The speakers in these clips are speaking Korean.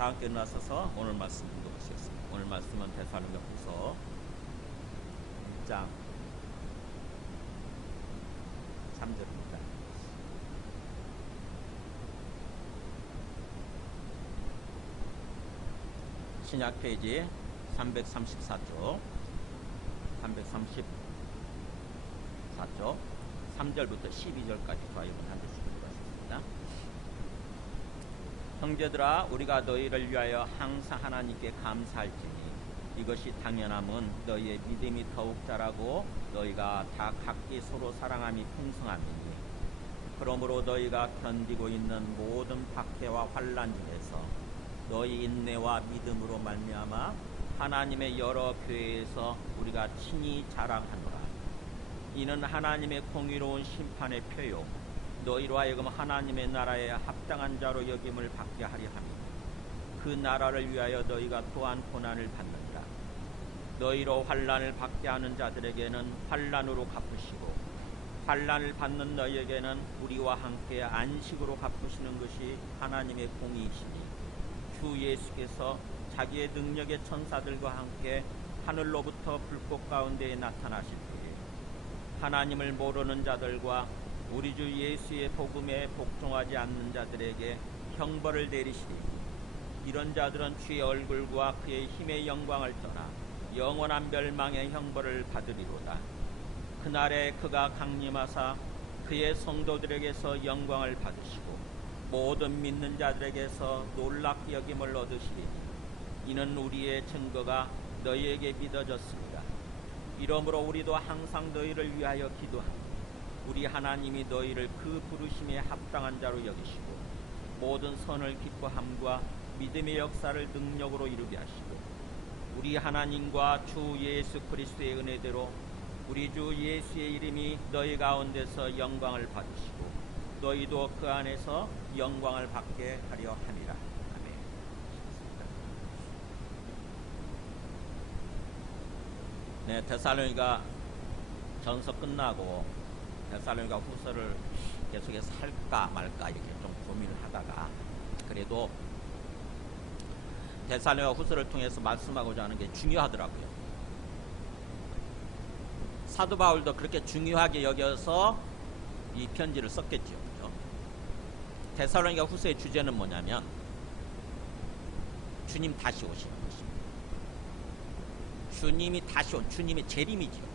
다 함께 일어나서서 오늘 말씀 읽어보시겠습니다. 오늘 말씀은 데살로니가후서 1장 3절입니다. 신약 페이지 334쪽 334쪽 3절부터 12절까지 저희는 한 절씩 읽어봤습니다. 형제들아, 우리가 너희를 위하여 항상 하나님께 감사할지니 이것이 당연함은 너희의 믿음이 더욱 자라고 너희가 다 각기 서로 사랑함이 풍성함이니, 그러므로 너희가 견디고 있는 모든 박해와 환난 중에서 너희 인내와 믿음으로 말미암아 하나님의 여러 교회에서 우리가 친히 자랑하노라. 이는 하나님의 공의로운 심판의 표요 너희로 하여금 하나님의 나라에 합당한 자로 여김을 받게 하려 함이니, 그 나라를 위하여 너희가 또한 고난을 받는다. 너희로 환난을 받게 하는 자들에게는 환난으로 갚으시고 환난을 받는 너희에게는 우리와 함께 안식으로 갚으시는 것이 하나님의 공의이시니, 주 예수께서 자기의 능력의 천사들과 함께 하늘로부터 불꽃 가운데에 나타나실 때에 하나님을 모르는 자들과 우리 주 예수의 복음에 복종하지 않는 자들에게 형벌을 내리시리니, 이런 자들은 주의 얼굴과 그의 힘의 영광을 떠나 영원한 멸망의 형벌을 받으리로다. 그날에 그가 강림하사 그의 성도들에게서 영광을 받으시고 모든 믿는 자들에게서 놀랍게 여김을 얻으시리니, 이는 우리의 증거가 너희에게 믿어졌습니다. 이러므로 우리도 항상 너희를 위하여 기도하니 우리 하나님이 너희를 그 부르심에 합당한 자로 여기시고 모든 선을 기뻐함과 믿음의 역사를 능력으로 이루게 하시고, 우리 하나님과 주 예수 그리스도의 은혜대로 우리 주 예수의 이름이 너희 가운데서 영광을 받으시고 너희도 그 안에서 영광을 받게 하려 함이라. 아멘. 네, 데살로니가 전서 끝나고 데살로니가 후서를 계속해서 할까 말까 이렇게 좀 고민을 하다가, 그래도 데살로니가 후서를 통해서 말씀하고자 하는 게 중요하더라고요. 사도 바울도 그렇게 중요하게 여겨서 이 편지를 썼겠죠. 그죠? 데살로니가 후서의 주제는 뭐냐면 주님 다시 오시는 것입니다. 주님이 다시 온, 주님의 재림이죠.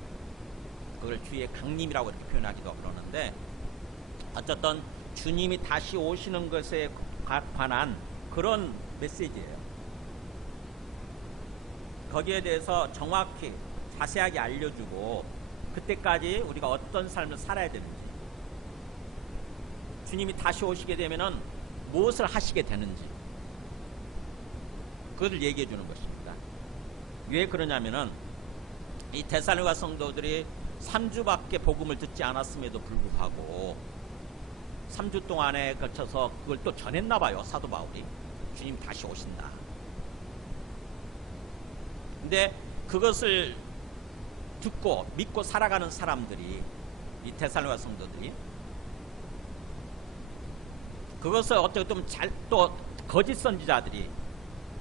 그걸 주의 강림이라고 이렇게 표현하기도 그러는데, 어쨌든 주님이 다시 오시는 것에 관한 그런 메시지예요. 거기에 대해서 정확히 자세하게 알려주고 그때까지 우리가 어떤 삶을 살아야 되는지, 주님이 다시 오시게 되면은 무엇을 하시게 되는지 그것을 얘기해 주는 것입니다. 왜 그러냐면은 이 데살로니가 성도들이 3주밖에 복음을 듣지 않았음에도 불구하고 3주 동안에 걸쳐서 그걸 또 전했나 봐요. 사도 바울이 주님 다시 오신다. 근데 그것을 듣고 믿고 살아가는 사람들이, 이 데살로니가 성도들이 그것을 어떻게 보면 또 거짓 선지자들이,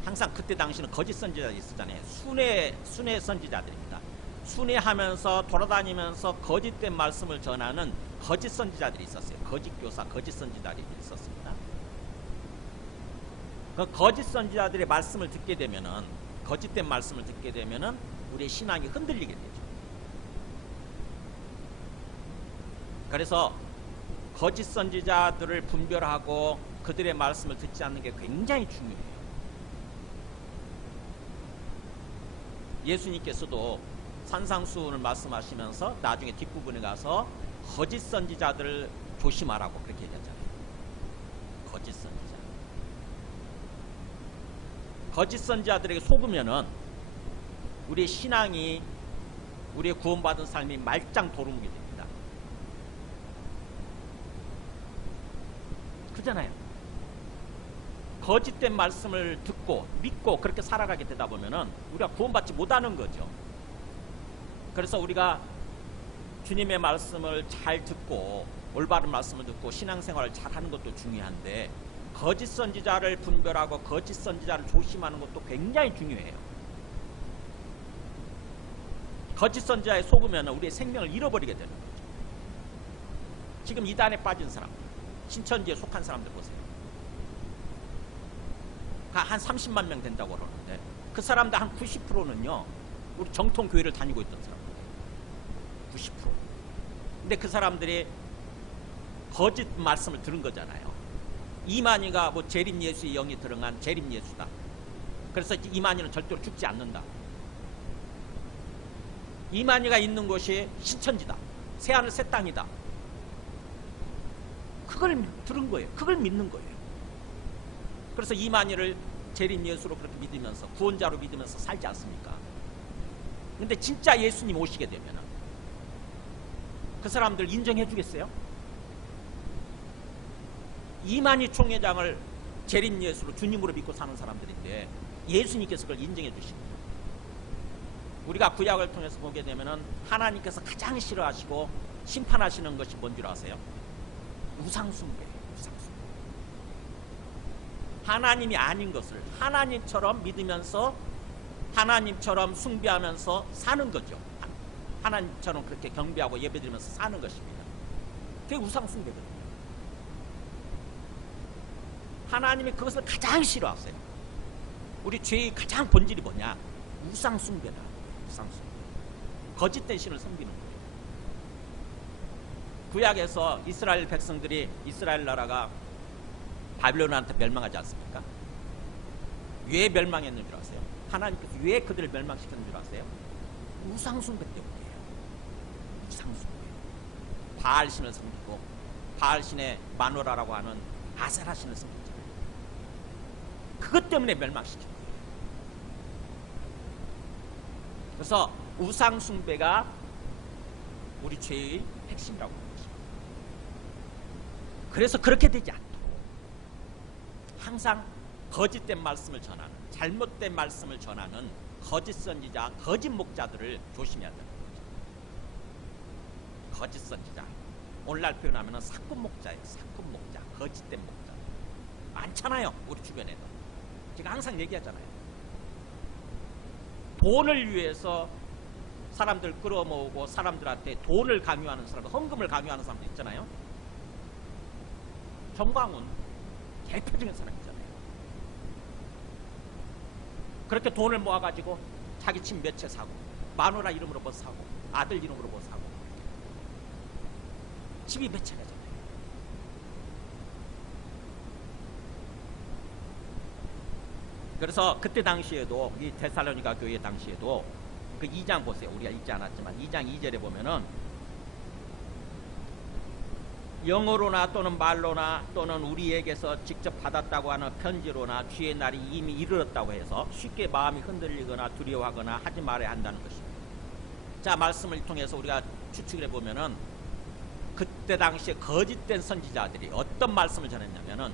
항상 그때 당시는 거짓 선지자들이 있었잖아요. 순회 선지자들입니다. 순회하면서 돌아다니면서 거짓된 말씀을 전하는 거짓 선지자들이 있었어요. 거짓 교사, 거짓 선지자들이 있었습니다. 그 거짓 선지자들의 말씀을 듣게 되면은, 거짓된 말씀을 듣게 되면은 우리의 신앙이 흔들리게 되죠. 그래서 거짓 선지자들을 분별하고 그들의 말씀을 듣지 않는 게 굉장히 중요해요. 예수님께서도 산상수훈을 말씀하시면서 나중에 뒷부분에 가서 거짓 선지자들을 조심하라고 그렇게 얘기하잖아요. 거짓 선지자. 거짓 선지자들에게 속으면은 우리의 신앙이, 우리의 구원받은 삶이 말짱 도루묵이 됩니다. 그잖아요. 거짓된 말씀을 듣고 믿고 그렇게 살아가게 되다 보면은 우리가 구원받지 못하는 거죠. 그래서 우리가 주님의 말씀을 잘 듣고 올바른 말씀을 듣고 신앙생활을 잘 하는 것도 중요한데, 거짓 선지자를 분별하고 거짓 선지자를 조심하는 것도 굉장히 중요해요. 거짓 선지자에 속으면 우리의 생명을 잃어버리게 되는 거죠. 지금 이단에 빠진 사람, 신천지에 속한 사람들 보세요. 한 30만 명 된다고 그러는데 그 사람들 한 90%는요 우리 정통 교회를 다니고 있던 사람들이에요. 90%. 근데 그 사람들이 거짓 말씀을 들은 거잖아요. 이만희가 뭐 재림 예수의 영이 들어간 재림 예수다. 그래서 이만희는 절대로 죽지 않는다. 이만희가 있는 곳이 신천지다. 새하늘 새 땅이다. 그걸 들은 거예요. 그걸 믿는 거예요. 그래서 이만희를 재림 예수로 그렇게 믿으면서 구원자로 믿으면서 살지 않습니까? 근데 진짜 예수님 오시게 되면 그 사람들 인정해 주겠어요? 이만희 총회장을 재림 예수로 주님으로 믿고 사는 사람들인데 예수님께서 그걸 인정해 주십니다. 우리가 구약을 통해서 보게 되면은 하나님께서 가장 싫어하시고 심판하시는 것이 뭔 줄 아세요? 우상숭배예요. 우상숭배. 하나님이 아닌 것을 하나님처럼 믿으면서 하나님처럼 숭배하면서 사는 거죠. 하나님처럼 그렇게 경배하고 예배드리면서 사는 것입니다. 그게 우상숭배거든요. 하나님이 그것을 가장 싫어하세요. 우리 죄의 가장 본질이 뭐냐? 우상숭배다. 우상숭배. 거짓된 신을 섬기는 거예요. 구약에서 이스라엘 백성들이 이스라엘 나라가 바빌론한테 멸망하지 않습니까? 왜 멸망했는 줄 아세요? 하나님께서 왜 그들을 멸망시켰는 줄 아세요? 우상숭배 때문이에요. 우상숭배. 바알신을 섬기고 바알신의 마노라라고 하는 아세라신을 섬겼잖아요. 그것 때문에 멸망시킨 거예요. 그래서 우상숭배가 우리 죄의 핵심이라고 하는 것입니다. 그래서 그렇게 되지 않도록 항상 거짓된 말씀을 전하는, 잘못된 말씀을 전하는 거짓 선지자, 거짓 목자들을 조심해야 되는 거죠. 거짓 선지자. 오늘날 표현하면 사꾼 목자예요. 사꾼 목자, 거짓된 목자. 많잖아요. 우리 주변에도. 제가 항상 얘기하잖아요. 돈을 위해서 사람들 끌어모으고 사람들한테 돈을 강요하는 사람, 헌금을 강요하는 사람들 있잖아요. 정광훈 대표적인 사람이잖아요. 그렇게 돈을 모아가지고 자기 집 몇 채 사고 마누라 이름으로 뭐 사고 아들 이름으로 뭐 사고 집이 몇 채가 잖아요. 그래서 그때 당시에도 이 데살로니가 교회 당시에도 그 2장 보세요. 우리가 읽지 않았지만 2장 2절에 보면은 영어로나 또는 말로나 또는 우리에게서 직접 받았다고 하는 편지로나 주의 날이 이미 이르렀다고 해서 쉽게 마음이 흔들리거나 두려워하거나 하지 말아야 한다는 것입니다. 자, 말씀을 통해서 우리가 추측을 해보면은 그때 당시에 거짓된 선지자들이 어떤 말씀을 전했냐면은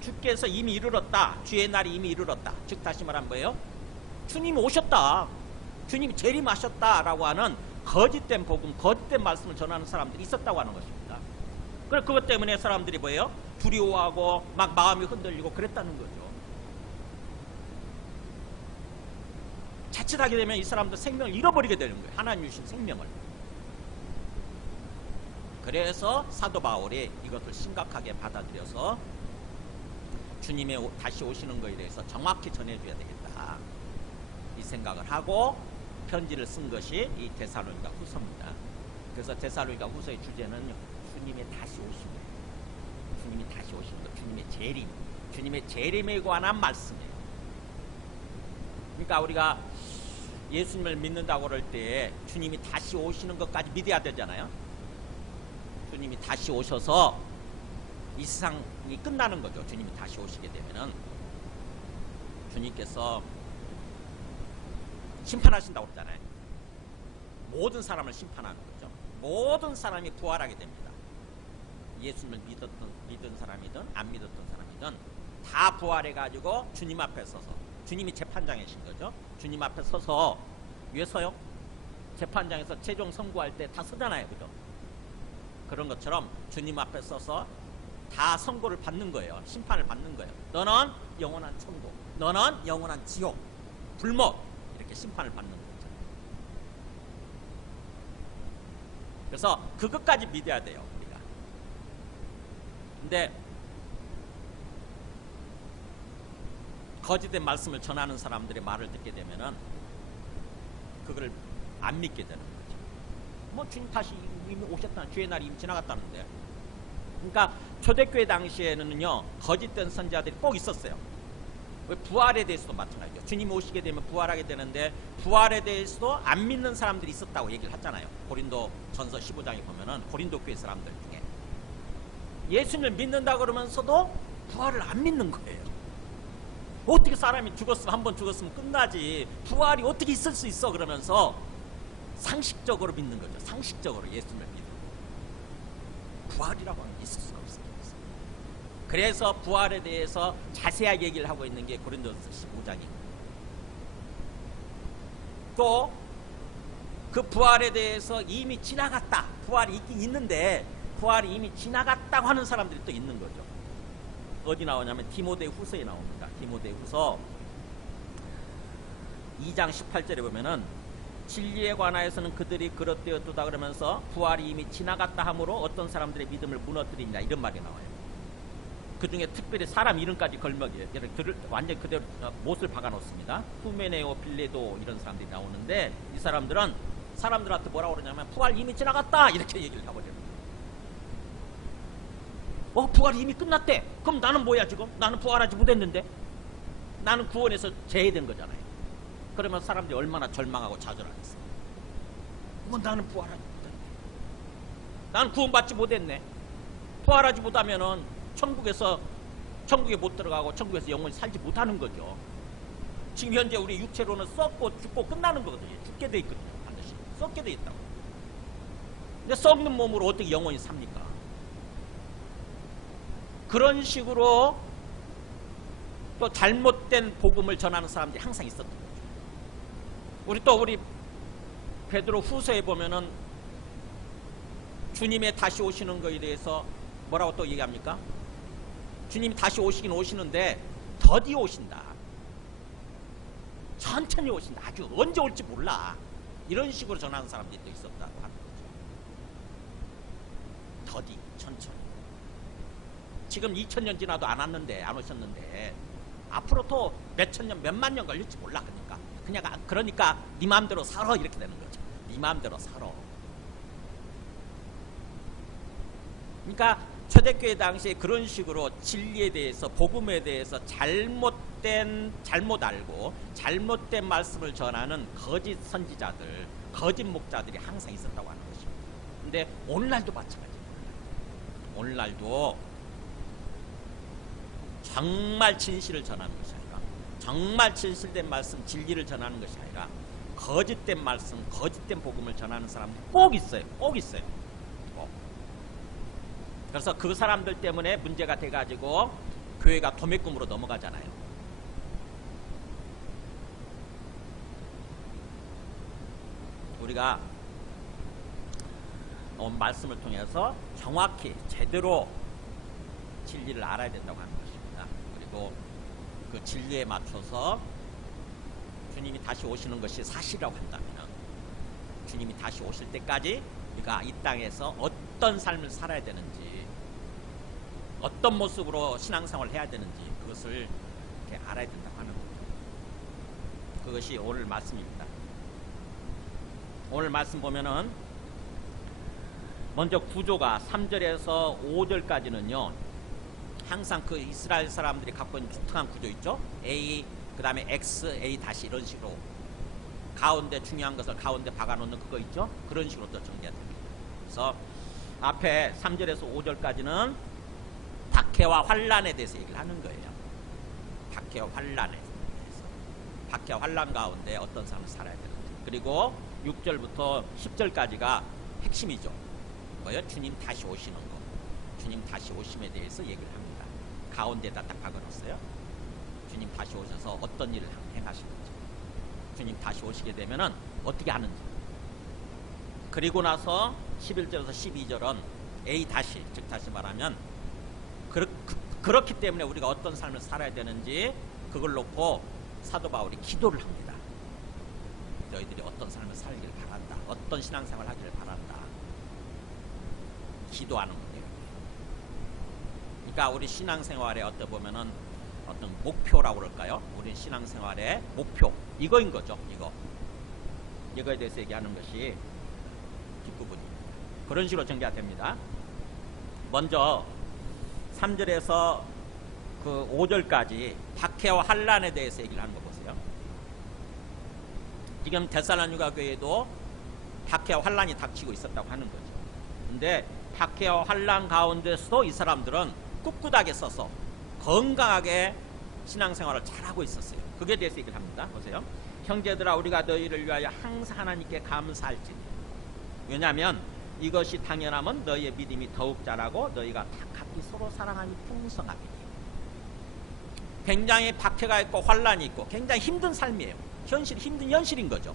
주께서 이미 이르렀다. 주의 날이 이미 이르렀다. 즉 다시 말하면 뭐예요? 주님이 오셨다. 주님이 재림하셨다라고 하는 거짓된 복음, 거짓된 말씀을 전하는 사람들이 있었다고 하는 것입니다. 그래서 그것 때문에 사람들이 뭐예요? 두려워하고 막 마음이 흔들리고 그랬다는 거죠. 자칫하게 되면 이 사람들 생명을 잃어버리게 되는 거예요. 하나님 주신 생명을. 그래서 사도 바울이 이것을 심각하게 받아들여서 주님의 다시 오시는 것에 대해서 정확히 전해줘야 되겠다. 이 생각을 하고 편지를 쓴 것이 이 데살로니가 후서입니다. 그래서 데살로니가 후서의 주제는 주님의 다시 오시는 것, 주님이 다시 오시는 것, 주님의 재림, 주님의 재림에 관한 말씀이에요. 그러니까 우리가 예수님을 믿는다고 그럴 때 주님이 다시 오시는 것까지 믿어야 되잖아요. 주님이 다시 오셔서 이 세상이 끝나는 거죠. 주님이 다시 오시게 되면은 주님께서 심판하신다고 그러잖아요. 모든 사람을 심판하는 거죠. 모든 사람이 부활하게 됩니다. 예수님을 믿은 사람이든 안 믿었던 사람이든 다 부활해가지고 주님 앞에 서서, 주님이 재판장이신 거죠. 주님 앞에 서서, 왜 서요? 재판장에서 최종 선고할 때 다 서잖아요. 그죠? 그런 것처럼 주님 앞에 서서 다 선고를 받는 거예요. 심판을 받는 거예요. 너는 영원한 천국, 너는 영원한 지옥, 불못, 이렇게 심판을 받는 거죠. 그래서 그것까지 믿어야 돼요, 우리가. 근데 거짓된 말씀을 전하는 사람들의 말을 듣게 되면은 그걸 안 믿게 되는 거죠. 뭐 주님 다시 이미 오셨다, 주의 날이 이미 지나갔다는데. 그러니까 초대교회 당시에는요, 거짓된 선지자들이 꼭 있었어요. 부활에 대해서도 마찬가지죠. 주님이 오시게 되면 부활하게 되는데, 부활에 대해서도 안 믿는 사람들이 있었다고 얘기를 하잖아요. 고린도 전서 15장에 보면은 고린도 교회 사람들 중에 예수님을 믿는다 그러면서도 부활을 안 믿는 거예요. 어떻게 사람이 죽었으면, 한 번 죽었으면 끝나지, 부활이 어떻게 있을 수 있어, 그러면서 상식적으로 믿는 거죠. 상식적으로 예수님을 믿는 거예요. 부활이라고 하는 게 있을 수가 없어요. 그래서 부활에 대해서 자세하게 얘기를 하고 있는 게 고린도서 15장이에요. 또 그 부활에 대해서 이미 지나갔다, 부활이 있긴 있는데 부활이 이미 지나갔다고 하는 사람들이 또 있는 거죠. 어디 나오냐면 디모데후서에 나옵니다. 디모데후서 2장 18절에 보면은 진리에 관하여서는 그들이 그릇되었도다 그러면서 부활이 이미 지나갔다 하므로 어떤 사람들의 믿음을 무너뜨리냐, 이런 말이 나와요. 그 중에 특별히 사람 이름까지 걸먹이에요. 완전 그대로 못을 박아놓습니다. 후메네오, 빌레도 이런 사람들이 나오는데, 이 사람들은 사람들한테 뭐라고 그러냐면 부활 이미 지나갔다, 이렇게 얘기를 해버려요. 부활이 이미 끝났대. 그럼 나는 뭐야 지금? 나는 부활하지 못했는데? 나는 구원에서 제외된 거잖아요. 그러면 사람들이 얼마나 절망하고 좌절하겠어. 나는 부활하지 못했네. 나는 구원받지 못했네. 부활하지 못하면은 천국에 못 들어가고 천국에서 영원히 살지 못하는 거죠. 지금 현재 우리 육체로는 썩고 죽고 끝나는 거거든요. 죽게 돼 있거든요. 반드시 썩게 돼 있다고. 근데 썩는 몸으로 어떻게 영원히 삽니까? 그런 식으로 또 잘못된 복음을 전하는 사람들이 항상 있었던 거죠. 우리 베드로 후서에 보면은 주님의 다시 오시는 거에 대해서 뭐라고 또 얘기합니까? 주님이 다시 오시긴 오시는데 더디 오신다. 천천히 오신다. 아주 언제 올지 몰라. 이런 식으로 전하는 사람들이 또 있었다고 하는 거죠. 더디, 천천히. 지금 2000년 지나도 안 왔는데, 안 오셨는데 앞으로 또 몇천 년, 몇만 년 걸릴지 몰라. 그러니까 네 마음대로 살아, 이렇게 되는 거죠. 네 마음대로 살아. 그러니까 초대교회 당시에 그런 식으로 진리에 대해서, 복음에 대해서 잘못 알고 잘못된 말씀을 전하는 거짓 선지자들, 거짓 목자들이 항상 있었다고 하는 것입니다. 근데 오늘날도 마찬가지입니다. 오늘날도 정말 진실을 전하는 것이 아니라, 정말 진실된 말씀, 진리를 전하는 것이 아니라 거짓된 말씀, 거짓된 복음을 전하는 사람들이 꼭 있어요. 꼭 있어요. 그래서 그 사람들 때문에 문제가 돼가지고 교회가 도매금으로 넘어가잖아요. 우리가 말씀을 통해서 정확히 제대로 진리를 알아야 된다고 하는 것입니다. 그리고 그 진리에 맞춰서 주님이 다시 오시는 것이 사실이라고 한다면, 주님이 다시 오실 때까지 우리가 이 땅에서 어떤 삶을 살아야 되는지, 어떤 모습으로 신앙생활을 해야 되는지, 그것을 이렇게 알아야 된다고 하는 거죠. 그것이 오늘 말씀입니다. 오늘 말씀 보면은 먼저 구조가 3절에서 5절까지는요, 항상 그 이스라엘 사람들이 갖고 있는 독특한 구조 있죠. A, 그 다음에 X, A 다시 이런 식으로 가운데 중요한 것을 가운데 박아놓는 그거 있죠. 그런 식으로 또 정리가 됩니다. 그래서 앞에 3절에서 5절까지는 박해와 환난에 대해서 얘기를 하는 거예요. 박해와 환난에 대해서, 박해와 환난 가운데 어떤 삶을 살아야 되는지. 그리고 6절부터 10절까지가 핵심이죠. 뭐예요? 주님 다시 오시는 거, 주님 다시 오심에 대해서 얘기를 합니다. 가운데다 딱 박아놨어요. 주님 다시 오셔서 어떤 일을 행하시는지, 주님 다시 오시게 되면은 어떻게 하는지. 그리고 나서 11절에서 12절은 A 다시, 즉 다시 말하면 그렇기 때문에 우리가 어떤 삶을 살아야 되는지 그걸 놓고 사도 바울이 기도를 합니다. 너희들이 어떤 삶을 살기를 바란다. 어떤 신앙생활을 하기를 바란다. 기도하는 거예요. 그러니까 우리 신앙생활에 어떻게 보면은 어떤 목표라고 그럴까요? 우리 신앙생활의 목표 이거인 거죠. 이거에 대해서 얘기하는 것이 뒷부분입니다. 그런 식으로 전개가 됩니다. 먼저 3절에서 그 5절까지 박해와 환난에 대해서 얘기를 하는 거 보세요. 지금 데살로니가 교회도 박해와 환난이 닥치고 있었다고 하는 거죠. 근데 박해와 환난 가운데서도 이 사람들은 꿋꿋하게 서서 건강하게 신앙생활을 잘하고 있었어요. 그게 대해서 얘기를 합니다. 보세요. 형제들아 우리가 너희를 위하여 항상 하나님께 감사할지니 왜냐하면 이것이 당연하면 너희의 믿음이 더욱 자라고 너희가 다 각기 서로 사랑하니 풍성하리니. 굉장히 박해가 있고 환난이 있고 굉장히 힘든 삶이에요. 힘든 현실인 거죠.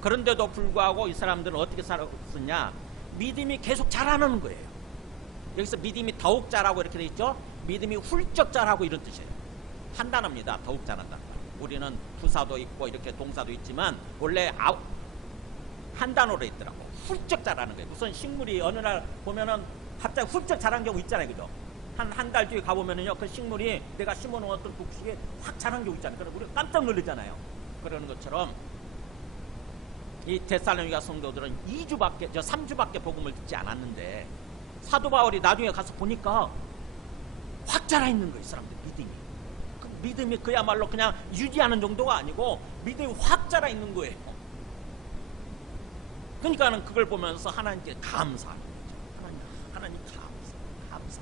그런데도 불구하고 이 사람들은 어떻게 살았느냐, 믿음이 계속 자라는 거예요. 여기서 믿음이 더욱 자라고 이렇게 돼 있죠. 믿음이 훌쩍 자라고 이런 뜻이에요. 한 단어입니다. 더욱 자란다. 우리는 부사도 있고 이렇게 동사도 있지만 원래 한 단어로 있더라고. 훌쩍 자라는 거예요. 우선 식물이 어느 날 보면은 갑자기 훌쩍 자란 경우 있잖아요. 그죠? 한 달 뒤에 가보면은요, 그 식물이 내가 심어놓은 어떤 곡식에 확 자란 경우 있잖아요. 그럼 우리가 깜짝 놀라잖아요. 그러는 것처럼 이 데살로니가 성도들은 3주밖에 복음을 듣지 않았는데 사도 바울이 나중에 가서 보니까 확 자라 있는 거예요. 이 사람들 믿음이. 그 믿음이 그야말로 그냥 유지하는 정도가 아니고 믿음이 확 자라 있는 거예요. 그러니까는 그걸 보면서 하나님께 감사하는 거죠. 하나님 감사.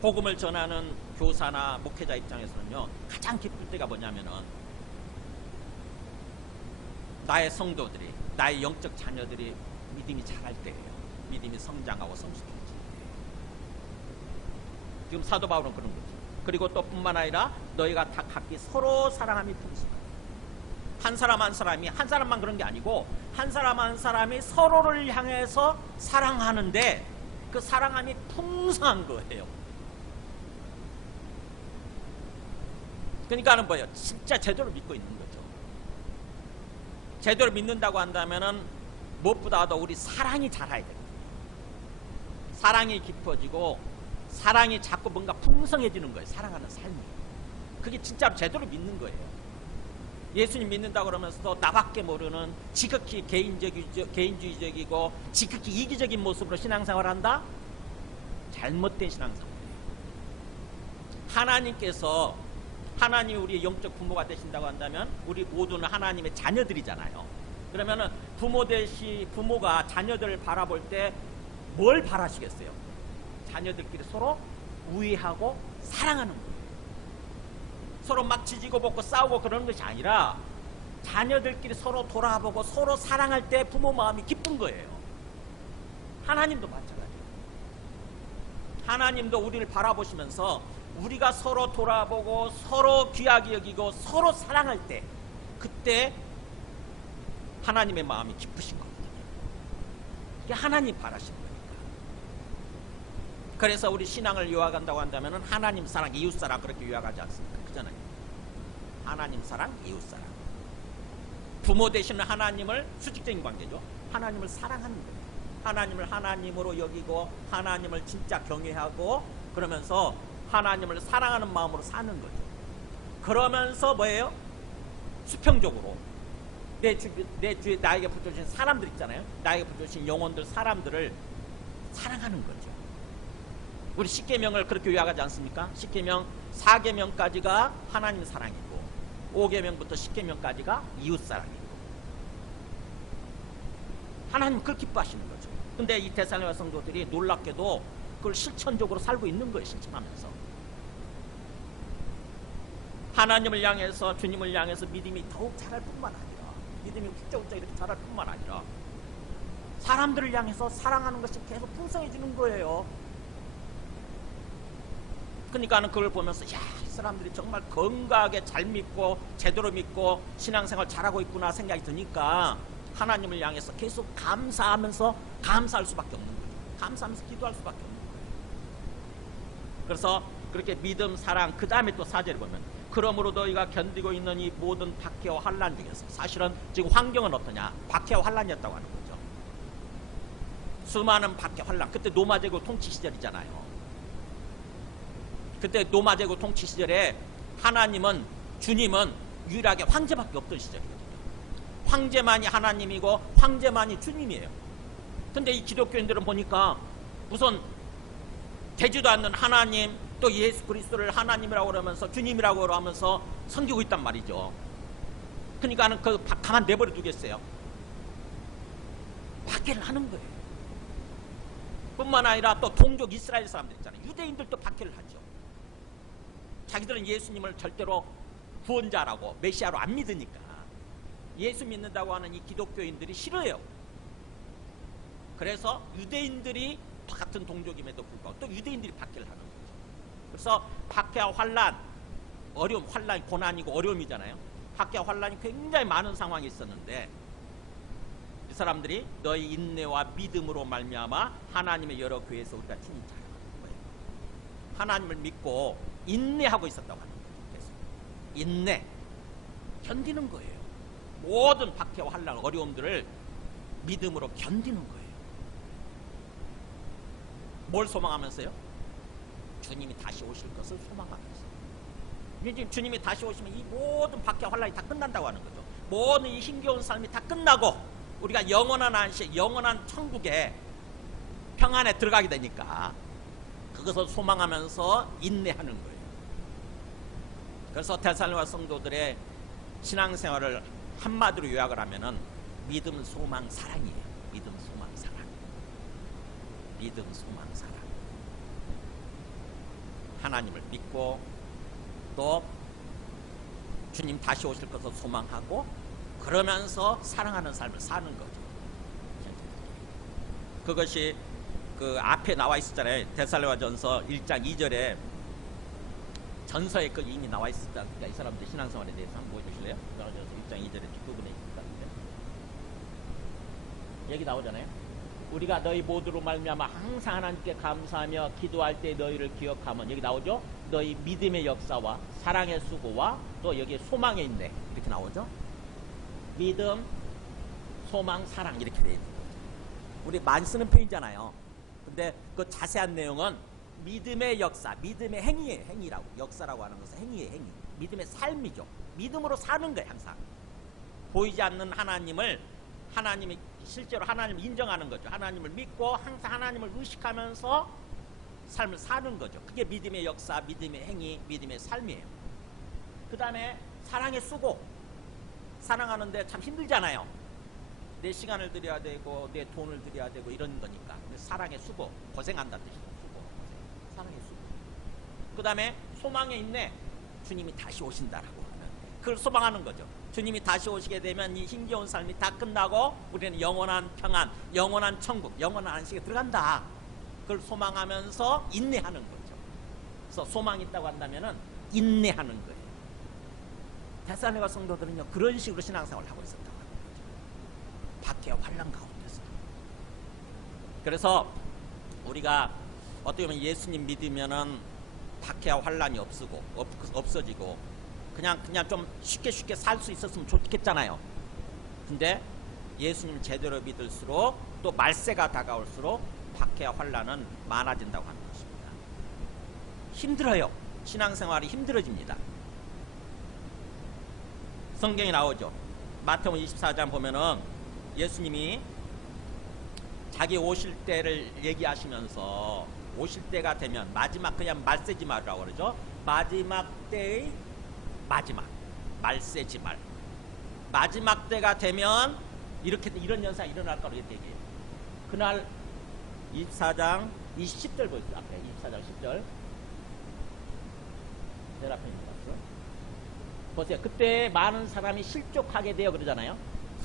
복음을 전하는 교사나 목회자 입장에서는요, 가장 기쁠 때가 뭐냐면은 나의 성도들이, 나의 영적 자녀들이 믿음이 자랄 때예요. 믿음이 성장하고 성숙해질 때예요. 지금 사도 바울은 그런 거죠. 그리고 또 뿐만 아니라 너희가 다 각기 서로 사랑함이 풍성하다. 한 사람 한 사람이, 한 사람만 그런 게 아니고 한 사람 한 사람이 서로를 향해서 사랑하는데 그 사랑함이 풍성한 거예요. 그러니까는 뭐예요? 진짜 제대로 믿고 있는 거죠. 제대로 믿는다고 한다면은 무엇보다도 우리 사랑이 자라야 됩니다. 사랑이 깊어지고 사랑이 자꾸 뭔가 풍성해지는 거예요. 사랑하는 삶이. 그게 진짜 제대로 믿는 거예요. 예수님 믿는다고 그러면서도 나밖에 모르는 지극히 개인주의적이고 지극히 이기적인 모습으로 신앙생활을 한다? 잘못된 신앙생활이에요. 하나님이 우리의 영적 부모가 되신다고 한다면 우리 모두는 하나님의 자녀들이잖아요. 그러면은 부모가 자녀들을 바라볼 때 뭘 바라시겠어요? 자녀들끼리 서로 우애하고 사랑하는 거예요. 서로 막 지지고 볶고 싸우고 그러는 것이 아니라 자녀들끼리 서로 돌아보고 서로 사랑할 때 부모 마음이 기쁜 거예요. 하나님도 마찬가지예요. 하나님도 우리를 바라보시면서 우리가 서로 돌아보고 서로 귀하게 여기고 서로 사랑할 때 그때 하나님의 마음이 기쁘신 거거든요. 그게 하나님 바라시는 거니까. 그래서 우리 신앙을 요약한다고 한다면 하나님 사랑, 이웃 사랑 그렇게 요약하지 않습니까? 그잖아요. 하나님 사랑, 이웃 사랑. 부모 되시는 하나님을 수직적인 관계죠. 하나님을 사랑하는 거예요. 하나님을 하나님으로 여기고 하나님을 진짜 경외하고 그러면서 하나님을 사랑하는 마음으로 사는 거죠. 그러면서 뭐예요? 수평적으로 내 주위에 나에게 붙여주신 사람들 있잖아요. 나에게 붙여주신 영혼들, 사람들을 사랑하는 거죠. 우리 십계명을 그렇게 요약하지 않습니까? 십계명 4계명까지가 하나님 사랑이고 5계명부터 10계명까지가 이웃 사랑이고 하나님 그걸 기뻐하시는 거죠. 근데 이 데살로니가 성도들이 놀랍게도 그걸 실천적으로 살고 있는 거예요. 실천하면서 하나님을 향해서, 주님을 향해서 믿음이 더욱 자랄 뿐만 아니라 믿음이 훌쩍훌쩍 이렇게 자랄 뿐만 아니라 사람들을 향해서 사랑하는 것이 계속 풍성해지는 거예요. 그러니까는 그걸 보면서 야, 이 사람들이 정말 건강하게 잘 믿고 제대로 믿고 신앙생활 잘하고 있구나 생각이 드니까 하나님을 향해서 계속 감사하면서 감사할 수밖에 없는 거예요. 감사하면서 기도할 수밖에 없는 거예요. 그래서 그렇게 믿음, 사랑, 그 다음에 또 4절에 보면 그러므로 너희가 견디고 있는 이 모든 박해와 환난 중에서, 사실은 지금 환경은 어떠냐? 박해와 환난이었다고 하는 거죠. 수많은 박해, 환난. 그때 로마 제국 통치 시절이잖아요. 그때 로마 제국 통치 시절에 하나님은, 주님은 유일하게 황제밖에 없던 시절이거든요. 황제만이 하나님이고 황제만이 주님이에요. 근데 이 기독교인들은 보니까 우선 되지도 않는 하나님, 또 예수 그리스도를 하나님이라고 그러면서 주님이라고 그러면서 섬기고 있단 말이죠. 그러니까는 그 가만 내버려 두겠어요? 박해를 하는 거예요. 뿐만 아니라 또 동족 이스라엘 사람들 있잖아요. 유대인들도 박해를 하죠. 자기들은 예수님을 절대로 구원자라고 메시아로 안 믿으니까 예수 믿는다고 하는 이 기독교인들이 싫어요. 그래서 유대인들이 같은 동족임에도 불구하고 또 유대인들이 박해를 하는 거죠. 그래서 박해와 환난, 어려움, 환난이 고난이고 어려움이잖아요. 박해와 환난이 굉장히 많은 상황이 있었는데 이 사람들이 너희 인내와 믿음으로 말미암아 하나님의 여러 교회에서 우리가 친히 자라는 거예요. 하나님을 믿고 인내하고 있었다고 하는 거예요. 그래서 인내, 견디는 거예요. 모든 박해와 환난, 어려움들을 믿음으로 견디는 거예요. 뭘 소망하면서요? 주님이 다시 오실 것을 소망하면서. 지금 주님이 다시 오시면 이 모든 박해와 환난이 다 끝난다고 하는 거죠. 모든 이 힘겨운 삶이 다 끝나고 우리가 영원한 안식, 영원한 천국에 평안에 들어가게 되니까 그것을 소망하면서 인내하는 거예요. 그래서 데살로니가 성도들의 신앙생활을 한마디로 요약을 하면은 믿음, 소망, 사랑이에요. 믿음, 소망, 사랑. 믿음, 소망, 사랑. 하나님을 믿고 또 주님 다시 오실 것을 소망하고 그러면서 사랑하는 삶을 사는 거죠. 그것이 그 앞에 나와 있었잖아요. 데살로니가전서 1장 2절에 전서에 그 이미 나와 있었잖아요. 그러니까 이 사람들 신앙생활에 대해서 한번 보여주실래요? 데살로니가전서 1장 2절에 뒷부분에 있었는데 여기 나오잖아요. 우리가 너희 모두로 말미암아 항상 하나님께 감사하며 기도할 때 너희를 기억하면, 여기 나오죠. 너희 믿음의 역사와 사랑의 수고와 또 여기에 소망의 인내, 이렇게 나오죠. 믿음, 소망, 사랑, 이렇게 돼 있는 거죠. 우리 많이 쓰는 표현이잖아요. 근데 그 자세한 내용은 믿음의 역사, 믿음의 행위예요. 행위라고. 역사라고 하는 것은 행위예요. 행위. 믿음의 삶이죠. 믿음으로 사는 거예요. 항상 보이지 않는 하나님을, 하나님이 실제로 하나님을 인정하는 거죠. 하나님을 믿고 항상 하나님을 의식하면서 삶을 사는 거죠. 그게 믿음의 역사, 믿음의 행위, 믿음의 삶이에요. 그 다음에 사랑의 수고. 사랑하는데 참 힘들잖아요. 내 시간을 들여야 되고 내 돈을 들여야 되고 이런 거니까. 사랑의 수고, 고생한다는 뜻이죠. 수고, 사랑의 수고. 그 다음에 소망의 인내. 주님이 다시 오신다라고 하는, 그걸 소망하는 거죠. 주님이 다시 오시게 되면 이 힘겨운 삶이 다 끝나고 우리는 영원한 평안, 영원한 천국, 영원한 안식에 들어간다. 그걸 소망하면서 인내하는 거죠. 그래서 소망이 있다고 한다면은 인내하는 거예요. 데살로니가 성도들은요 그런 식으로 신앙생활을 하고 있었다고 하는 거죠. 박해와 환난 가운데서. 그래서 우리가 어떻게 보면 예수님 믿으면은 박해와 환난이 없어지고 그냥 좀 쉽게 살 수 있었으면 좋겠잖아요. 근데 예수님 제대로 믿을수록 또 말세가 다가올수록 박해와 환난은 많아진다고 하는 것입니다. 힘들어요. 신앙생활이 힘들어집니다. 성경에 나오죠. 마태복음 24장 보면은 예수님이 자기 오실 때를 얘기하시면서 오실 때가 되면 마지막, 그냥 말세지말이라고 그러죠. 마지막 때의 마지막, 말세지말. 마지막 때가 되면 이렇게 이런 현상이 일어날 거라고 얘기해요. 그날 24장 10절 보세요. 앞에 24장 10절. 내 앞에 있는 거 보세요. 그때 많은 사람이 실족하게 되어 그러잖아요.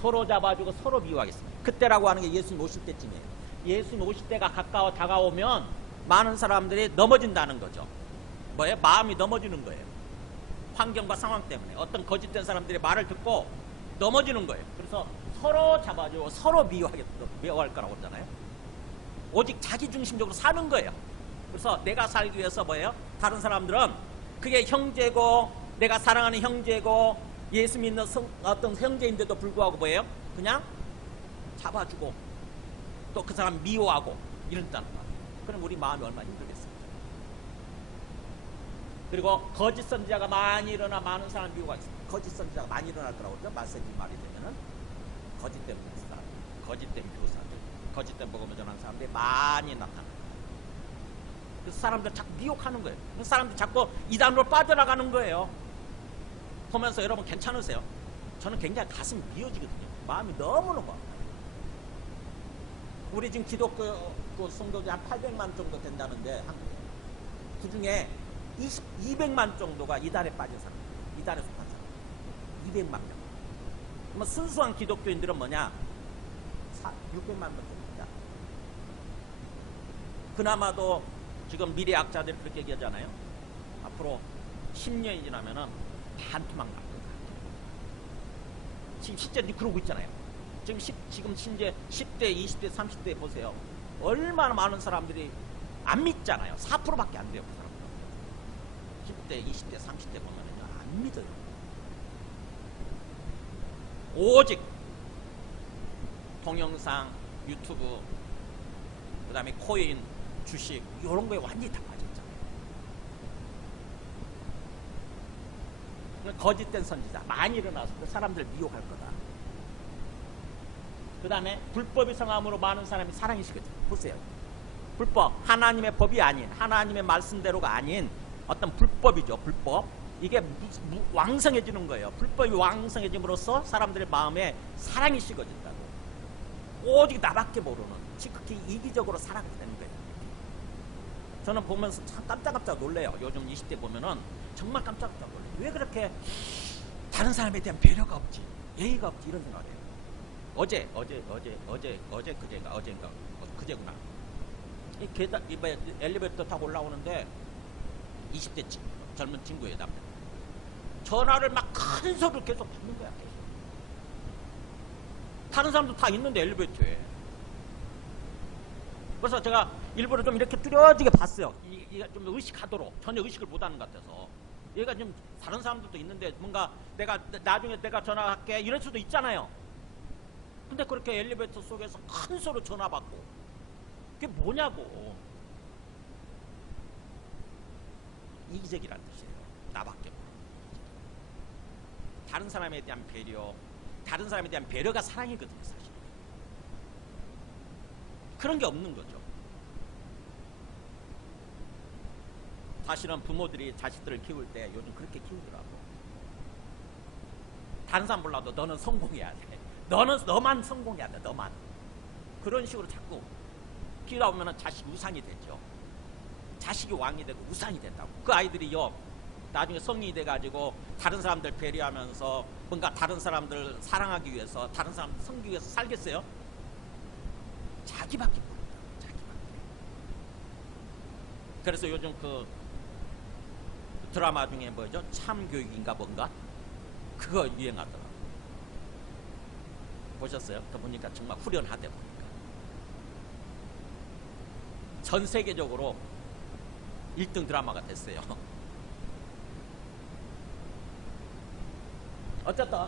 서로 잡아주고 서로 미워하겠습니다. 그때라고 하는 게 예수님 오실 때쯤이에요. 예수님 오실 때가 다가오면 많은 사람들이 넘어진다는 거죠. 뭐예요? 마음이 넘어지는 거예요. 환경과 상황 때문에 어떤 거짓된 사람들의 말을 듣고 넘어지는 거예요. 그래서 서로 잡아주고 서로 미워할 거라고 그러잖아요. 오직 자기 중심적으로 사는 거예요. 그래서 내가 살기 위해서 뭐예요? 다른 사람들은 그게 형제고 내가 사랑하는 형제고 예수 믿는 어떤 형제인데도 불구하고 뭐예요? 그냥 잡아주고 또 그 사람 미워하고 이런다는 거예요. 그럼 우리 마음이 얼마나 힘들겠어요. 그리고 거짓 선지자가 많이 일어나 많은 사람 미워가 있어요. 거짓 선지자가 많이 일어날 거라고 그러죠. 말세지 말이 되면은 거짓된 목사들, 거짓된 교사들, 거짓된 복음을 전하는 사람들이 많이 나타나요. 그래서 사람들 자꾸 미혹하는 거예요. 그래서 사람들이 자꾸 이단으로 빠져나가는 거예요. 보면서 여러분 괜찮으세요? 저는 굉장히 가슴이 미어지거든요. 마음이 너무너무 아파요. 우리 지금 기독교 성도들이 한 800만 정도 된다는데 한국에 그 중에 200만 정도가 이단에 빠진 사람, 이단에 속한 사람, 200만 명. 그러면 순수한 기독교인들은 뭐냐? 600만 명 됩니다. 그나마도 지금 미래학자들이 그렇게 얘기하잖아요. 앞으로 10년이 지나면은 반토막 날 거다. 지금 실제 그러고 있잖아요. 지금 현재 10대, 20대, 30대 보세요. 얼마나 많은 사람들이 안 믿잖아요. 4%밖에 안 돼요. 그 사람들. 10대, 20대, 30대 보면은요, 안 믿어요. 오직 동영상, 유튜브, 그 다음에 코인, 주식 이런 거에 완전히 다 빠졌잖아요. 거짓된 선지자 많이 일어나서 그 사람들 미혹할 거다. 그 다음에 불법이 성함으로 많은 사람이 사랑이시거든요. 보세요. 불법, 하나님의 법이 아닌, 하나님의 말씀대로가 아닌 어떤 불법이죠. 불법. 이게 왕성해지는 거예요. 불법이 왕성해짐으로써 사람들의 마음에 사랑이 식어진다고. 오직 나밖에 모르는, 지극히 이기적으로 살아가게 되는 거예요. 저는 보면서 참 깜짝깜짝 놀래요. 요즘 20대 보면은 정말 깜짝깜짝 놀래요. 왜 그렇게 다른 사람에 대한 배려가 없지, 예의가 없지, 이런 생각을 해요. 그제구나. 이 계단, 엘리베이터 타고 올라오는데 20대 젊은 친구예요, 남자. 전화를 막 큰 소리를 계속 받는 거야, 계속. 다른 사람도 다 있는데 엘리베이터에. 그래서 제가 일부러 좀 이렇게 뚜렷하게 봤어요. 얘가 좀 의식하도록. 전혀 의식을 못하는 것 같아서. 얘가 좀 다른 사람들도 있는데 뭔가 내가 나중에 내가 전화할게 이럴 수도 있잖아요. 근데 그렇게 엘리베이터 속에서 큰 소리로 전화 받고, 그게 뭐냐고. 이기적이라는 뜻이에요. 나밖에 모르는. 다른 사람에 대한 배려, 다른 사람에 대한 배려가 사랑이거든요, 사실. 그런 게 없는 거죠. 사실은 부모들이 자식들을 키울 때 요즘 그렇게 키우더라고. 다른 사람 몰라도 너는 성공해야 돼. 너만 성공해야 돼, 너만. 그런 식으로 자꾸 키우다 보면 자식이 우상이 되죠. 자식이 왕이 되고 우상이 된다고. 그 아이들이요, 나중에 성인이 돼가지고 다른 사람들 배려하면서 뭔가 다른 사람들 사랑하기 위해서, 다른 사람들 섬기기 위해서 살겠어요? 자기밖에 모른다. 자기밖에. 그래서 요즘 그 드라마 중에 뭐죠? 참교육인가 뭔가? 그거 유행하더라고요. 보셨어요? 그 보니까 정말 후련하대 보니까. 전 세계적으로 1등 드라마가 됐어요. 어쨌든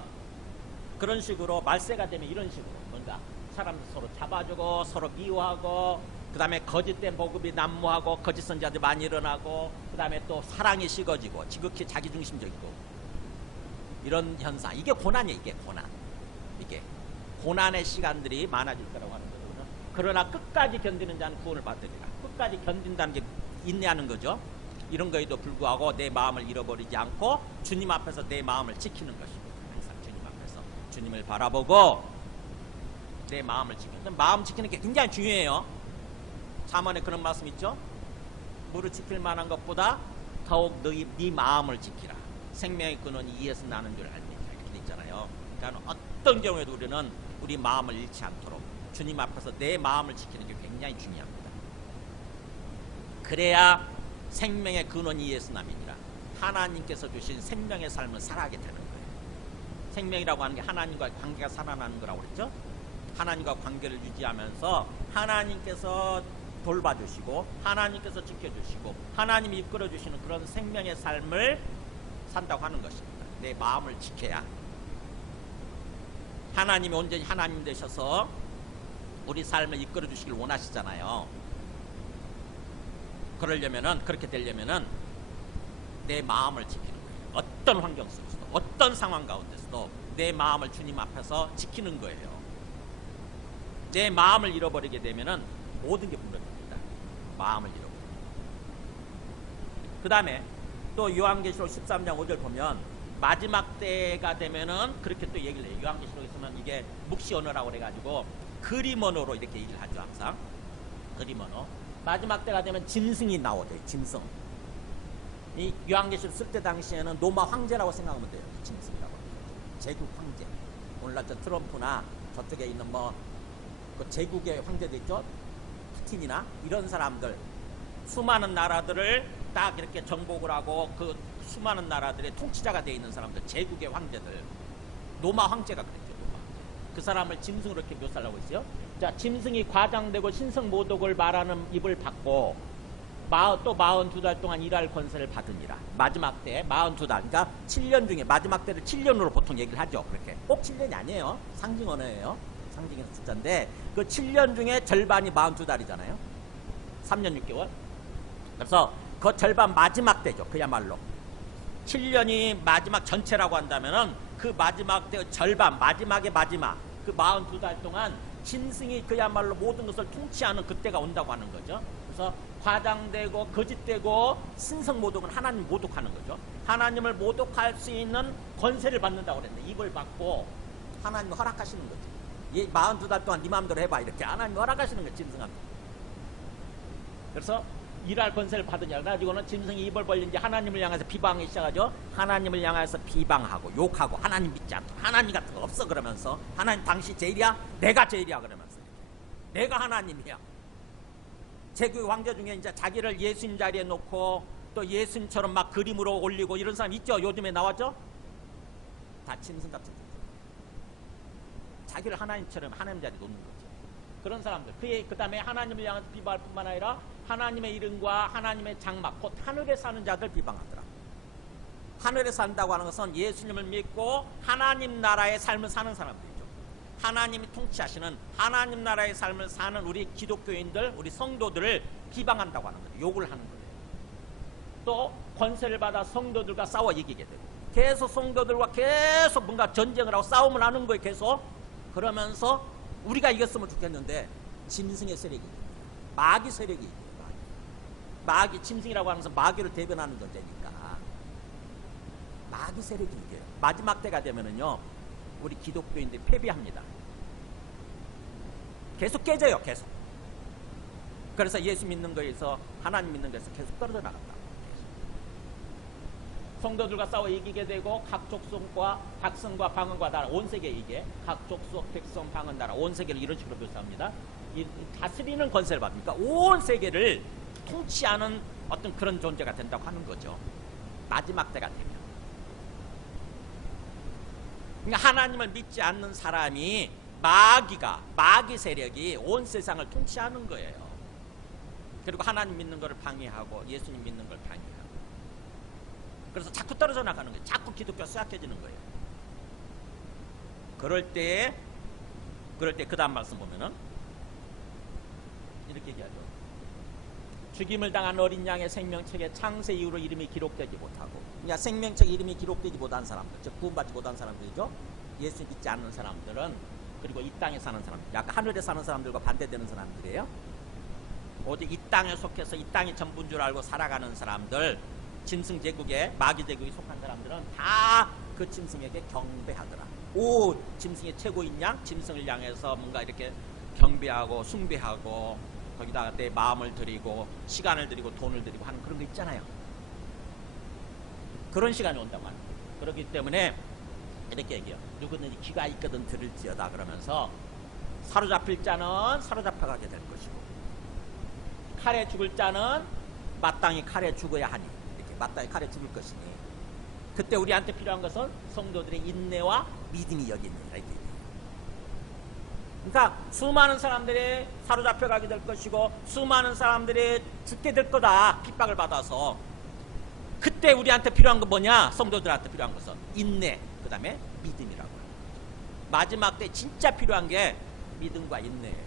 그런 식으로 말세가 되면 이런 식으로 뭔가 사람들 서로 잡아주고 서로 미워하고, 그 다음에 거짓된 복음이 난무하고 거짓 선지자들 많이 일어나고, 그 다음에 또 사랑이 식어지고 지극히 자기중심적이고, 이런 현상. 이게 고난이에요. 이게 고난. 이게 고난의 시간들이 많아질 거라고 하는 거거든요. 그러나 끝까지 견디는 자는 구원을 받으리라. 끝까지 견딘다는 게 인내하는 거죠. 이런 거에도 불구하고 내 마음을 잃어버리지 않고 주님 앞에서 내 마음을 지키는 것이고, 항상 주님 앞에서 주님을 바라보고 내 마음을 지키는, 마음 지키는 게 굉장히 중요해요. 잠언에 그런 말씀 있죠. 무를 지킬 만한 것보다 더욱 네 마음을 지키라. 생명의 근원이 이에서 나는 줄 알미라. 이렇게 돼 있잖아요. 그러니까 어떤 경우에도 우리는 우리 마음을 잃지 않도록 주님 앞에서 내 마음을 지키는 게 굉장히 중요합니다. 그래야 생명의 근원이 이에서 남이니라. 하나님께서 주신 생명의 삶을 살아가게 되는 거예요. 생명이라고 하는 게 하나님과 관계가 살아나는 거라고 그랬죠. 하나님과 관계를 유지하면서 하나님께서 돌봐주시고 하나님께서 지켜주시고 하나님이 이끌어주시는 그런 생명의 삶을 산다고 하는 것입니다. 내 마음을 지켜야 하나님이 온전히 하나님 되셔서 우리 삶을 이끌어주시길 원하시잖아요. 그러려면은, 그렇게 되려면은 내 마음을 지키는 거예요. 어떤 환경 속에서도 어떤 상황 가운데서도 내 마음을 주님 앞에서 지키는 거예요. 내 마음을 잃어버리게 되면은 모든 게 무너집니다. 마음을 잃어버리고. 그 다음에 또 요한계시록 13장 5절 보면 마지막 때가 되면은 그렇게 또 얘기를 해요. 요한계시록에서는 이게 묵시 언어라고 그래가지고 그림 언어로 이렇게 얘기를 하죠. 항상 그림 언어. 마지막 때가 되면 짐승이 나오죠. 짐승. 이 요한계시록 쓸 때 당시에는 로마 황제라고 생각하면 돼요. 짐승이라고. 제국 황제. 오늘날 저 트럼프나 저쪽에 있는 그 제국의 황제들 있죠. 푸틴이나 이런 사람들, 수많은 나라들을 딱 이렇게 정복을 하고 그 수많은 나라들의 통치자가 되어 있는 사람들, 제국의 황제들, 로마 황제가 그랬죠. 로마 황제. 그 사람을 짐승으로 이렇게 묘사를 하고 있어요. 자, 짐승이 과장되고 신성모독을 말하는 입을 받고 또 42달 동안 일할 권세를 받으니라. 마지막 때 42달, 그러니까 7년 중에 마지막 때를 7년으로 보통 얘기를 하죠. 그렇게 꼭 7년이 아니에요. 상징 언어예요. 상징의 숫자인데 그 7년 중에 절반이 42달이잖아요. 3년 6개월. 그래서 그 절반 마지막 때죠. 그야말로 7년이 마지막 전체라고 한다면은 그 마지막 때 절반, 마지막의 마지막 그 42달 동안 짐승이 그야말로 모든 것을 통치하는 그때가 온다고 하는 거죠. 그래서 과장되고 거짓되고 신성모독은 하나님 모독하는 거죠. 하나님을 모독할 수 있는 권세를 받는다고 그랬는데 입을 받고 하나님 허락하시는 거죠. 이 42달 동안 네 마음대로 해봐 이렇게 하나님 허락하시는 거예요. 짐승한테. 그래서 일할 권세를 받으냐 그래가지고는 짐승이 입을 벌린 지 하나님을 향해서 비방하기 시작하죠. 하나님을 향해서 비방하고 욕하고 하나님 믿지 않고 하나님 같은 거 없어 그러면서 하나님 당신 제일이야? 내가 제일이야 그러면서 내가 하나님이야. 제국 황제 중에 이제 자기를 예수님 자리에 놓고 또 예수님처럼 막 그림으로 올리고 이런 사람 있죠. 요즘에 나왔죠. 다 짐승 같은 거. 자기를 하나님처럼 하나님 자리에 놓는 거죠. 그런 사람들. 그 다음에 하나님을 향해서 비방할 뿐만 아니라 하나님의 이름과 하나님의 장막, 곧 하늘에 사는 자들 비방하더라. 하늘에 산다고 하는 것은 예수님을 믿고 하나님 나라의 삶을 사는 사람들이죠. 하나님이 통치하시는 하나님 나라의 삶을 사는 우리 기독교인들, 우리 성도들을 비방한다고 하는 거예요. 욕을 하는 거예요. 또 권세를 받아 성도들과 싸워 이기게 되고 계속 성도들과 계속 뭔가 전쟁을 하고 싸움을 하는 거예요. 계속. 그러면서 우리가 이겼으면 좋겠는데 짐승의 세력이 마귀 세력이 마귀 짐승이라고 하면서 마귀를 대변하는 존재니까 마귀 세력이 이겨요. 마지막 때가 되면은요 우리 기독교인들이 패배합니다. 계속 깨져요. 계속. 그래서 예수 믿는 거에서 하나님 믿는 거에서 계속 떨어져 나간다. 성도들과 싸워 이기게 되고 각 족속과 백성과 방언과 나라 온 세계 이게 각 족속 백성 방언 나라 온 세계를 이런 식으로 묘사합니다. 이 다스리는 권세를 받으니까 온 세계를 통치하는 어떤 그런 존재가 된다고 하는 거죠. 마지막 때가 되면. 그러니까 하나님을 믿지 않는 사람이 마귀 세력이 온 세상을 통치하는 거예요. 그리고 하나님 믿는 것을 방해하고 예수님 믿는 걸 방해하고 그래서 자꾸 떨어져 나가는 거예요. 자꾸 기독교가 쇠약해지는 거예요. 그럴 때 그 다음 말씀 보면은 이렇게 얘기하죠. 죽임을 당한 어린 양의 생명책에 창세 이후로 이름이 기록되지 못하고, 그러니까 생명책 이름이 기록되지 못한 사람들, 즉 구원받지 못한 사람들이죠. 예수 믿지 않는 사람들은, 그리고 이 땅에 사는 사람들, 약간 하늘에 사는 사람들과 반대되는 사람들이에요. 오직 이 땅에 속해서 이 땅이 전부인 줄 알고 살아가는 사람들, 짐승 제국에 마귀 제국에 속한 사람들은 다 그 짐승에게 경배하더라. 오, 짐승의 최고인 양, 짐승을 향해서 뭔가 이렇게 경배하고 숭배하고 거기다가 내 마음을 드리고 시간을 드리고 돈을 드리고 하는 그런 거 있잖아요. 그런 시간이 온다고 하는 거예요. 그렇기 때문에 이렇게 얘기해요. 누구든지 귀가 있거든 들을지어다 그러면서 사로잡힐 자는 사로잡혀가게 될 것이고 칼에 죽을 자는 마땅히 칼에 죽어야 하니, 이렇게 마땅히 칼에 죽을 것이니, 그때 우리한테 필요한 것은 성도들의 인내와 믿음이 여기 있느니라. 그러니까 수많은 사람들이 사로잡혀가게 될 것이고 수많은 사람들이 죽게 될 거다. 핍박을 받아서. 그때 우리한테 필요한 건 뭐냐? 성도들한테 필요한 것은 인내, 그 다음에 믿음이라고. 마지막 때 진짜 필요한 게 믿음과 인내예요.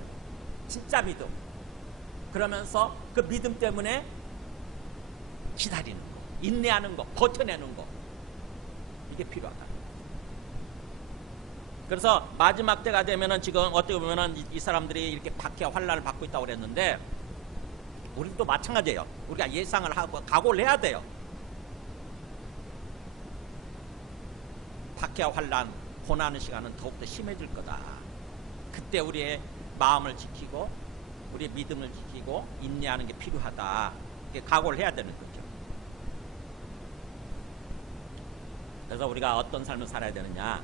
진짜 믿음. 그러면서 그 믿음 때문에 기다리는 거, 인내하는 거, 버텨내는 거, 이게 필요하다. 그래서 마지막 때가 되면은 지금 어떻게 보면은 이 사람들이 이렇게 박해와 환난을 받고 있다고 그랬는데 우리도 마찬가지예요. 우리가 예상을 하고 각오를 해야 돼요. 박해와 환난, 고난의 시간은 더욱더 심해질 거다. 그때 우리의 마음을 지키고 우리의 믿음을 지키고 인내하는 게 필요하다. 이게 각오를 해야 되는 거죠. 그래서 우리가 어떤 삶을 살아야 되느냐.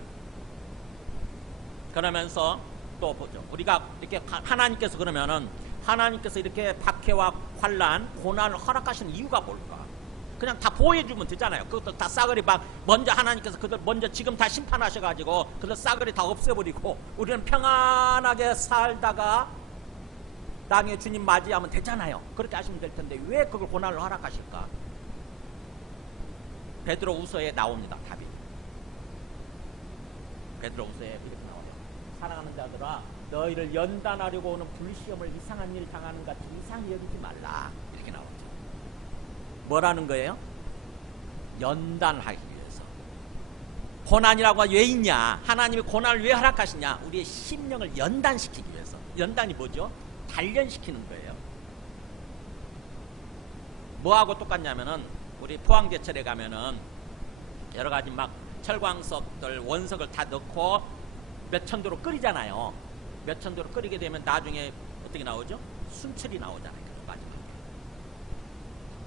그러면서 또 보죠. 우리가 이렇게 하나님께서 그러면은 하나님께서 이렇게 박해와 환난, 고난을 허락하시는 이유가 뭘까? 그냥 다 보호해주면 되잖아요. 그것도 다 싸그리 막 먼저 하나님께서 그들 먼저 지금 다 심판하셔가지고 그들 싸그리 다 없애버리고 우리는 평안하게 살다가 나중에 주님 맞이하면 되잖아요. 그렇게 하시면 될 텐데 왜 그걸 고난을 허락하실까? 베드로후서에 나옵니다. 답이. 베드로후서에 이렇게 나와요. 사랑하는 자들아, 너희를 연단하려고 오는 불시험을 이상한 일 당하는 같이 이상히 여기지 말라. 이렇게 나오죠. 뭐라는 거예요? 연단하기 위해서. 고난이라고 왜 있냐? 하나님이 고난을 왜 허락하시냐? 우리의 심령을 연단시키기 위해서. 연단이 뭐죠? 단련시키는 거예요. 뭐하고 똑같냐면은 우리 포항제철에 가면은 여러 가지 막 철광석들, 원석을 다 넣고 몇 천도로 끓이잖아요. 몇 천도로 끓이게 되면 나중에 어떻게 나오죠? 순철이 나오잖아요. 마지막에.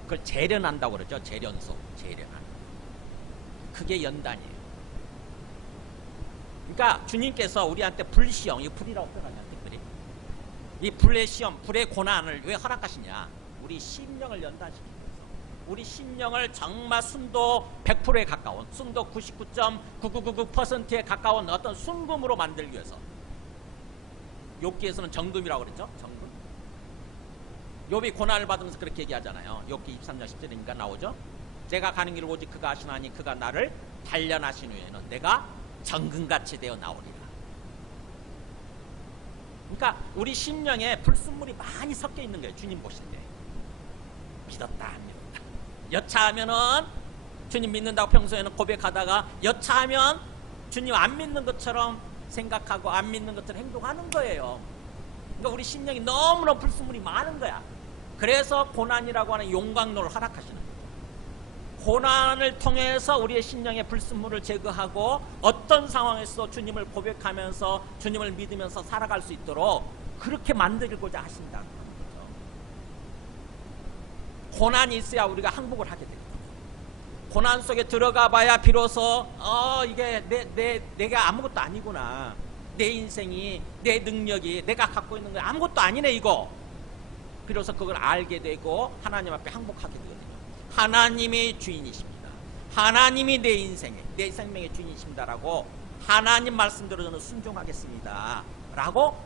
그걸 재련한다고 그러죠. 재련소, 재련하는. 그게 연단이에요. 그러니까 주님께서 우리한테 불시험, 이 불이라고 표현하냐, 특별히. 이 불의 시험, 불의 고난을 왜 허락하시냐? 우리 심령을 연단시키기 위해서. 우리 심령을 정말 순도 100%에 가까운, 순도 99.9999%에 가까운 어떤 순금으로 만들기 위해서. 욥기에서는 정금이라고 그랬죠. 정금. 욥이 고난을 받으면서 그렇게 얘기하잖아요. 욥기 23장 10절이니까 나오죠. 제가 가는 길을 오직 그가 아시나니 그가 나를 단련하신 후에는 내가 정금같이 되어 나오리라. 그러니까 우리 심령에 불순물이 많이 섞여 있는 거예요. 주님 보실 때. 믿었다 안 믿었다. 여차하면은 주님 믿는다고 평소에는 고백하다가 여차하면 주님 안 믿는 것처럼 생각하고 안 믿는 것처럼 행동하는 거예요. 그러니까 우리 심령이 너무너무 불순물이 많은 거야. 그래서 고난이라고 하는 용광로를 허락하시는 거예요. 고난을 통해서 우리의 심령의 불순물을 제거하고 어떤 상황에서 주님을 고백하면서 주님을 믿으면서 살아갈 수 있도록 그렇게 만들고자 하신다는 거죠. 고난이 있어야 우리가 항복을 하게 됩니다. 고난 속에 들어가 봐야 비로소 이게 내가 아무것도 아니구나. 내 인생이, 내 능력이, 내가 갖고 있는 게 아무것도 아니네 이거. 비로소 그걸 알게 되고 하나님 앞에 항복하게 되거든요. 하나님이 주인이십니다. 하나님이 내 인생의, 내 생명의 주인이십니다라고 하나님 말씀대로 저는 순종하겠습니다 라고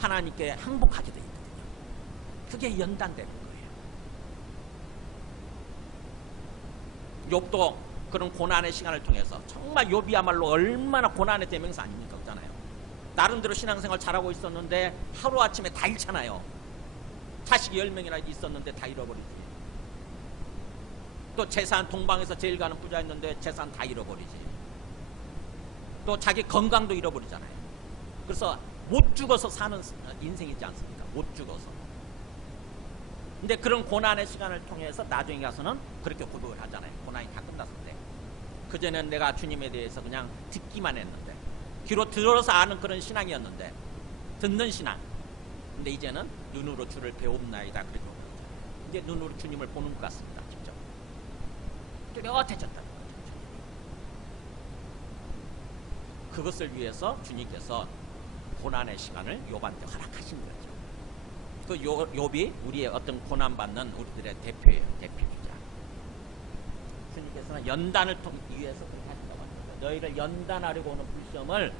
하나님께 항복하게 되어 있거든요. 그게 연단되는 거예요. 욥도 그런 고난의 시간을 통해서 정말 욥이야말로 얼마나 고난의 대명사 아닙니까? 그렇잖아요. 나름대로 신앙생활 잘하고 있었는데 하루아침에 다 잃잖아요. 자식이 10명이나 있었는데 다 잃어버리지. 또 재산, 동방에서 제일 가는 부자였는데 재산 다 잃어버리지. 또 자기 건강도 잃어버리잖아요. 그래서 못 죽어서 사는 인생이지 않습니까? 못 죽어서. 근데 그런 고난의 시간을 통해서 나중에 가서는 그렇게 고백을 하잖아요. 고난이 다 끝났을 때. 그전에는 내가 주님에 대해서 그냥 듣기만 했는데, 귀로 들어서 아는 그런 신앙이었는데, 듣는 신앙. 근데 이제는 눈으로 주를 배웁나이다. 그렇게 이제 눈으로 주님을 보는 것 같습니다. 직접. 뚜렷해졌다. 그것을 위해서 주님께서 고난의 시간을 욥한테 허락하신 거죠. 그 욥이 우리의 어떤 고난받는 우리들의 대표예요. 대표주자. 주님께서는 연단을 위해서 그렇게 하신다고 합니다. 너희를 연단하려고 오는 불시험을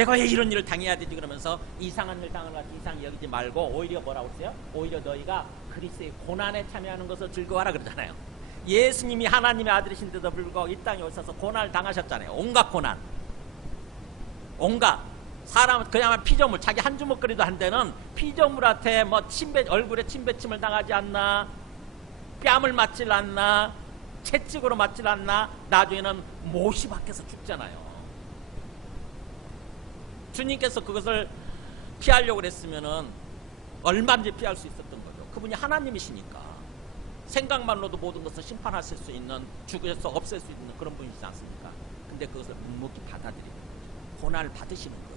내가 왜 이런 일을 당해야 되지 그러면서 이상한 일 당하는 것 같이 이상히 여기지 말고 오히려 뭐라고 했어요? 오히려 너희가 그리스도의 고난에 참여하는 것을 즐거워하라 그러잖아요. 예수님이 하나님의 아들이신데도 불구하고 이 땅에 오셔서 고난을 당하셨잖아요. 온갖 고난, 온갖 사람 그야말로 피조물, 자기 한 주먹거리도 한 데는 피조물한테 뭐 얼굴에 침뱉침을 당하지 않나, 뺨을 맞질 않나, 채찍으로 맞질 않나, 나중에는 못이 박혀서 죽잖아요. 주님께서 그것을 피하려고 그랬으면은 얼마든지 피할 수 있었던 거죠. 그분이 하나님이시니까 생각만으로도 모든 것을 심판하실 수 있는, 죽여서 없앨 수 있는 그런 분이시지 않습니까? 근데 그것을 묵묵히 받아들이는 거죠. 고난을 받으시는 거예요.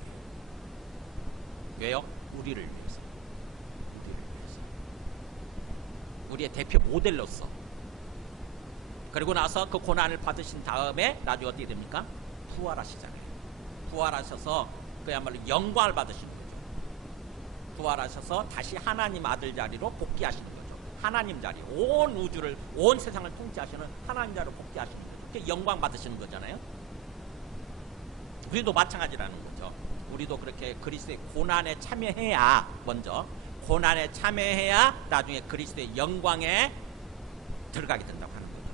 왜요? 우리를 위해서. 우리를 위해서. 우리의 대표 모델로서. 그리고 나서 그 고난을 받으신 다음에 나중에 어떻게 됩니까? 부활하시잖아요. 부활하셔서 그야말로 영광을 받으시는 거죠. 부활하셔서 다시 하나님 아들 자리로 복귀하시는 거죠. 하나님 자리, 온 우주를, 온 세상을 통치하시는 하나님 자리로 복귀하시는 거죠. 그게 영광 받으시는 거잖아요. 우리도 마찬가지라는 거죠. 우리도 그렇게 그리스도의 고난에 참여해야, 먼저 고난에 참여해야 나중에 그리스도의 영광에 들어가게 된다고 하는 거죠.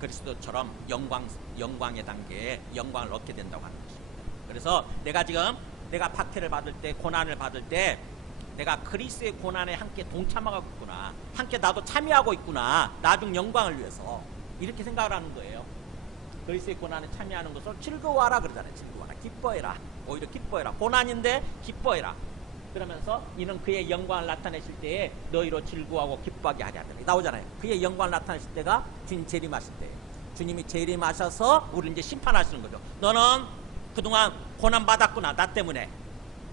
그리스도처럼 영광의 단계에 영광을 얻게 된다고 하는 것입니다. 그래서 내가 박해를 받을 때, 고난을 받을 때 내가 그리스도의 고난에 함께 동참하고 있구나, 함께 나도 참여하고 있구나, 나중 영광을 위해서, 이렇게 생각을 하는 거예요. 그리스도의 고난에 참여하는 것을 즐거워하라 그러잖아요. 즐거워하라, 기뻐해라, 오히려 기뻐해라. 고난인데 기뻐해라. 그러면서 이는 그의 영광을 나타내실 때에 너희로 즐거워하고 기뻐하게 하랴 나오잖아요. 그의 영광을 나타내실 때가 주님 재림하실 때예요. 주님이 재림하셔서 우리를 이제 심판하시는 거죠. 너는 그동안 고난받았구나, 나 때문에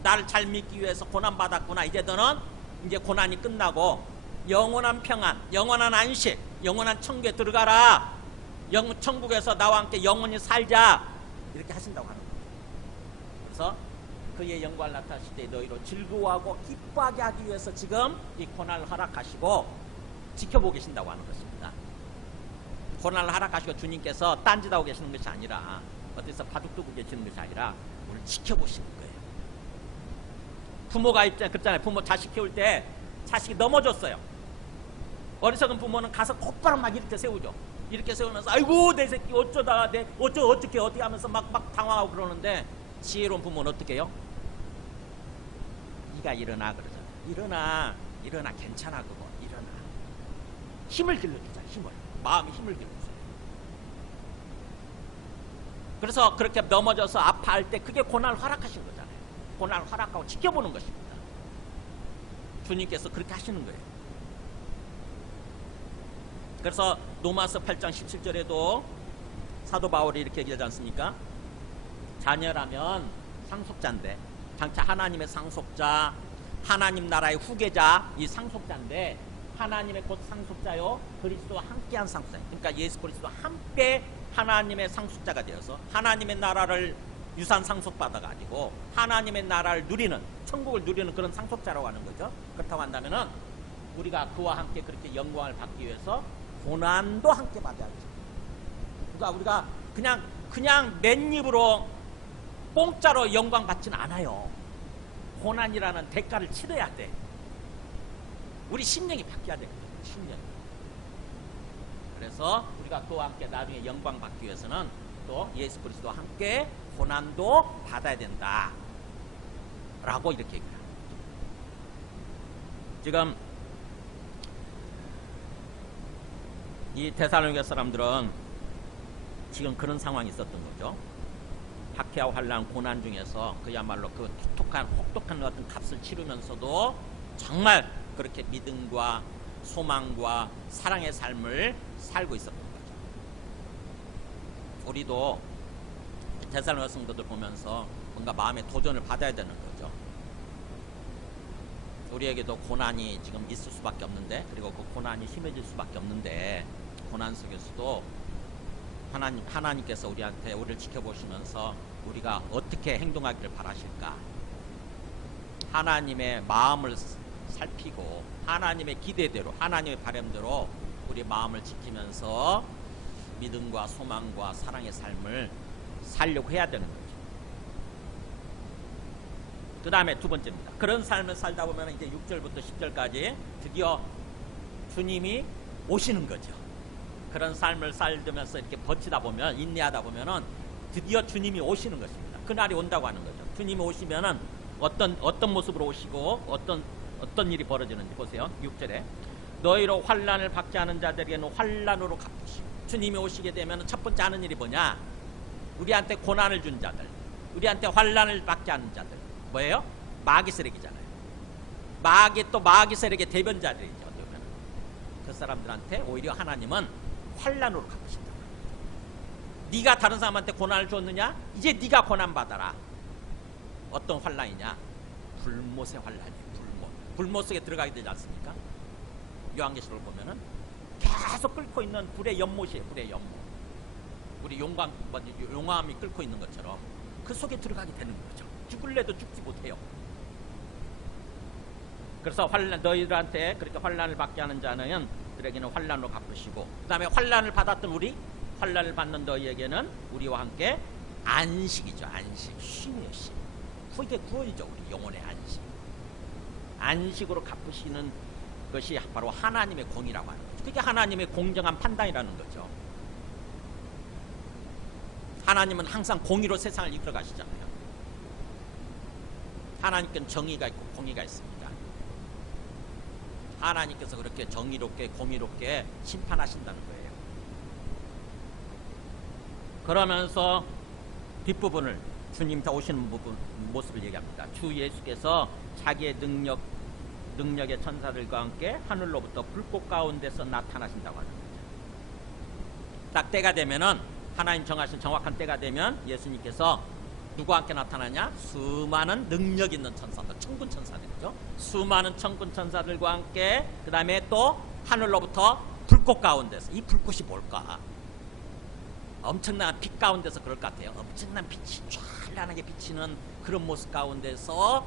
나를 잘 믿기 위해서 고난받았구나. 이제 너는 이제 고난이 끝나고 영원한 평안, 영원한 안식, 영원한 천국에 들어가라. 천국에서 나와 함께 영원히 살자. 이렇게 하신다고 하는 거예요. 그래서 그의 영광을 나타내실 때 너희로 즐거워하고 기뻐하게 하기 위해서 지금 이 고난을 허락하시고 지켜보고 계신다고 하는 것입니다. 고난을 허락하시고 주님께서 딴짓하고 계시는 것이 아니라, 어디서 바둑 두고 계시는 것이 아니라 우리를 지켜보시는 거예요. 부모가 그랬잖아요. 부모 자식 키울 때 자식이 넘어졌어요. 어리석은 부모는 가서 곧바로 막 이렇게 세우죠. 이렇게 세우면서 아이고 내 새끼 어쩌다가 어떻게 하면서 막 당황하고 그러는데, 지혜로운 부모는 어떻게 해요? 네가 일어나 그러잖아. 일어나 괜찮아 그거 일어나. 힘을 길러주자. 마음의 힘을 길러주세요. 그래서 그렇게 넘어져서 아파할 때 그게 고난을 허락하신 거잖아요. 고난을 허락하고 지켜보는 것입니다. 주님께서 그렇게 하시는 거예요. 그래서 로마서 8장 17절에도 사도 바울이 이렇게 얘기하지 않습니까? 자녀라면 상속자인데, 장차 하나님의 상속자, 하나님 나라의 후계자, 이 상속자인데, 하나님의 곧 상속자요, 그리스도와 함께한 상속자. 그러니까 예수 그리스도와 함께 하나님의 상속자가 되어서 하나님의 나라를 유산 상속받아가지고 하나님의 나라를 누리는, 천국을 누리는 그런 상속자라고 하는 거죠. 그렇다고 한다면은 우리가 그와 함께 그렇게 영광을 받기 위해서 고난도 함께 받아야죠. 그러니까 우리가 그냥 맨입으로 공짜로 영광 받지는 않아요. 고난이라는 대가를 치러야 돼. 우리 심령이 바뀌어야 되거든요. 심령이. 그래서 우리가 그와 함께 나중에 영광 받기 위해서는 또 예수 그리스도와 함께 고난도 받아야 된다 라고 이렇게 얘기를 합니다. 지금 이 데살로니가 사람들은 지금 그런 상황이 있었던 거죠. 박해와 환난, 고난 중에서 그야말로 그 혹독한 같은 값을 치르면서도 정말 그렇게 믿음과 소망과 사랑의 삶을 살고 있었던 거죠. 우리도 데살로니가 성도들 보면서 뭔가 마음의 도전을 받아야 되는 거죠. 우리에게도 고난이 지금 있을 수밖에 없는데, 그리고 그 고난이 심해질 수밖에 없는데, 고난 속에서도 하나님께서 우리를 지켜보시면서 우리가 어떻게 행동하기를 바라실까? 하나님의 마음을 살피고 하나님의 기대대로, 하나님의 바람대로 우리 마음을 지키면서 믿음과 소망과 사랑의 삶을 살려고 해야 되는 거죠. 그 다음에 두 번째입니다. 그런 삶을 살다 보면 이제 6절부터 10절까지 드디어 주님이 오시는 거죠. 그런 삶을 살면서 이렇게 버티다 보면, 인내하다 보면은 드디어 주님이 오시는 것입니다. 그날이 온다고 하는 거죠. 주님이 오시면은 어떤 모습으로 오시고 어떤 일이 벌어지는지 보세요. 6절에 너희로 환난을 받지 않은 자들에게는 환난으로 갚으시고. 주님이 오시게 되면 첫 번째 하는 일이 뭐냐? 우리한테 고난을 준 자들, 우리한테 환난을 받지 않는 자들, 뭐예요? 마귀 세력이잖아요. 마귀 세력의 대변자들이죠. 어떻게 보면 그 사람들한테 오히려 하나님은 환난으로 갚으신다. 네가 다른 사람한테 고난을 줬느냐? 이제 네가 고난 받아라. 어떤 환난이냐? 불못의 환난이에요. 불못 속에 들어가게 되지 않습니까? 요한계시록을 보면은 계속 끓고 있는 불의 연못이에요. 불의 연못. 우리 용암이 끓고 있는 것처럼 그 속에 들어가게 되는 거죠. 죽을래도 죽지 못해요. 그래서 너희들한테 그렇게 환난을 받게 하는 자는 들에게는 환난으로 갚으시고, 그 다음에 환난을 받았던 환난을 받는 너희에게는 우리와 함께 안식이죠. 안식, 쉼이에요. 쉼. 그게 구원이죠. 우리 영혼의 안식. 안식으로 갚으시는 것이 바로 하나님의 공이라고 하는 거죠. 그게 하나님의 공정한 판단이라는 거죠. 하나님은 항상 공의로 세상을 이끌어 가시잖아요. 하나님께는 정의가 있고 공의가 있습니다. 하나님께서 그렇게 정의롭게 공의롭게 심판하신다는 거예요. 그러면서 뒷부분을 주님 다 오시는 모습을 얘기합니다. 주 예수께서 자기의 능력의 천사들과 함께 하늘로부터 불꽃 가운데서 나타나신다고 하는 거죠. 딱 때가 되면은, 하나님 정하신 정확한 때가 되면 예수님께서 누구와 함께 나타나냐? 수많은 능력 있는 천사들, 천군 천사들이죠. 수많은 천군 천사들과 함께, 그 다음에 또 하늘로부터 불꽃 가운데서. 이 불꽃이 뭘까? 엄청난 빛 가운데서 그럴 것 같아요. 엄청난 빛이 찬란하게 비치는 그런 모습 가운데서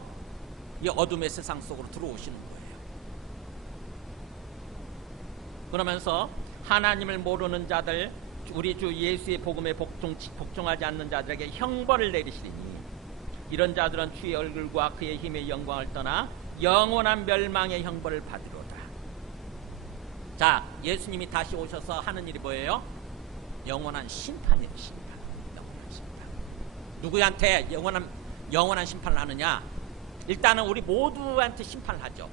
이 어둠의 세상 속으로 들어오시는 거예요. 그러면서 하나님을 모르는 자들, 우리 주 예수의 복음에 복종하지 않는 자들에게 형벌을 내리시리니 이런 자들은 주의 얼굴과 그의 힘의 영광을 떠나 영원한 멸망의 형벌을 받으리로다. 자, 예수님이 다시 오셔서 하는 일이 뭐예요? 영원한 심판이에요. 영원한 심판. 누구한테 영원한 심판을 하느냐? 일단은 우리 모두한테 심판을 하죠.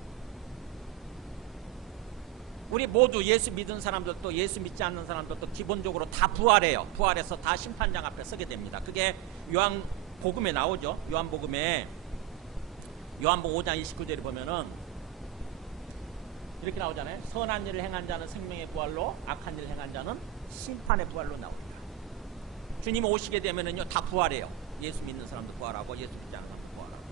우리 모두 예수 믿은 사람들도 예수 믿지 않는 사람들도 기본적으로 다 부활해요. 부활해서 다 심판장 앞에 서게 됩니다. 그게 요한복음에 나오죠. 요한복음 5장 29절에 보면은 이렇게 나오잖아요. 선한 일을 행한 자는 생명의 부활로, 악한 일을 행한 자는 심판의 부활로 나옵니다. 주님이 오시게 되면은요, 다 부활해요. 예수 믿는 사람도 부활하고 예수 믿지 않는 사람도 부활하고.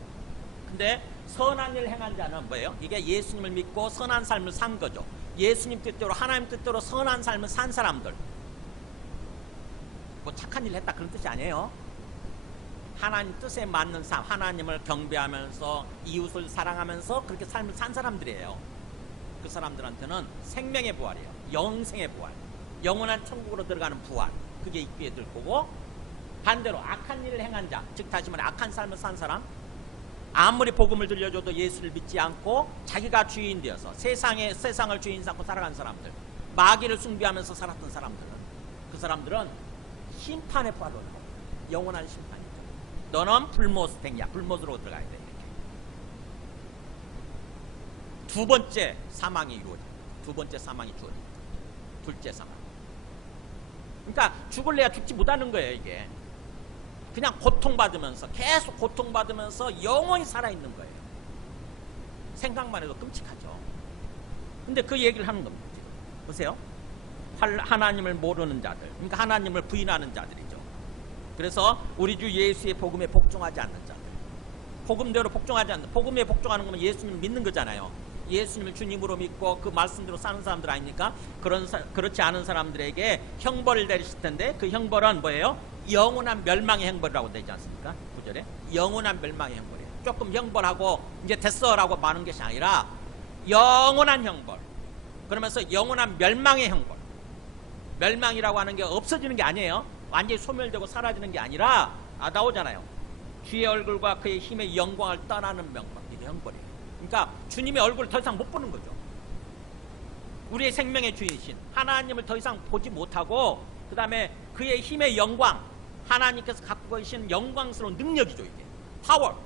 근데 선한 일을 행한 자는 뭐예요? 이게 예수님을 믿고 선한 삶을 산 거죠. 예수님 뜻대로, 하나님 뜻대로 선한 삶을 산 사람들. 뭐 착한 일을 했다 그런 뜻이 아니에요. 하나님 뜻에 맞는 삶, 하나님을 경배하면서 이웃을 사랑하면서 그렇게 삶을 산 사람들이에요. 그 사람들한테는 생명의 부활이에요. 영생의 부활, 영원한 천국으로 들어가는 부활, 그게 입구에 들 거고, 반대로 악한 일을 행한 자, 즉 다시 말해 악한 삶을 산 사람, 아무리 복음을 들려줘도 예수를 믿지 않고 자기가 주인 되어서 세상을 주인 삼고 살아간 사람들, 마귀를 숭배하면서 살았던 사람들은, 그 사람들은 심판의 부활로 나옵니다. 영원한 심판이죠. 너는 불못행이야. 불못으로 들어가야 돼. 이렇게. 두 번째 사망이 이루어집니다. 두 번째 사망이 주어집니다. 둘째 사망. 그러니까 죽을래야 죽지 못하는 거예요. 이게 그냥 고통받으면서, 계속 고통받으면서 영원히 살아있는 거예요. 생각만 해도 끔찍하죠. 근데 그 얘기를 하는 겁니다. 보세요. 하나님을 모르는 자들, 그러니까 하나님을 부인하는 자들이죠. 그래서 우리 주 예수의 복음에 복종하지 않는 자들, 복음대로 복종하지 않는, 복음에 복종하는 거면 예수님을 믿는 거잖아요. 예수님을 주님으로 믿고 그 말씀대로 사는 사람들 아닙니까? 그렇지 않은 사람들에게 형벌을 내리실 텐데, 그 형벌은 뭐예요? 영원한 멸망의 형벌이라고 되지 않습니까? 9절에 영원한 멸망의 형벌이에요. 조금 형벌하고 이제 됐어라고 말하는 것이 아니라 영원한 형벌. 그러면서 영원한 멸망의 형벌. 멸망이라고 하는 게 없어지는 게 아니에요. 완전히 소멸되고 사라지는 게 아니라, 나오잖아요. 주의 얼굴과 그의 힘의 영광을 떠나는 명벌이에요. 그러니까 주님의 얼굴을 더 이상 못 보는 거죠. 우리의 생명의 주인이신 하나님을 더 이상 보지 못하고, 그 다음에 그의 힘의 영광, 하나님께서 갖고 계신 영광스러운 능력이죠. 이게 파워,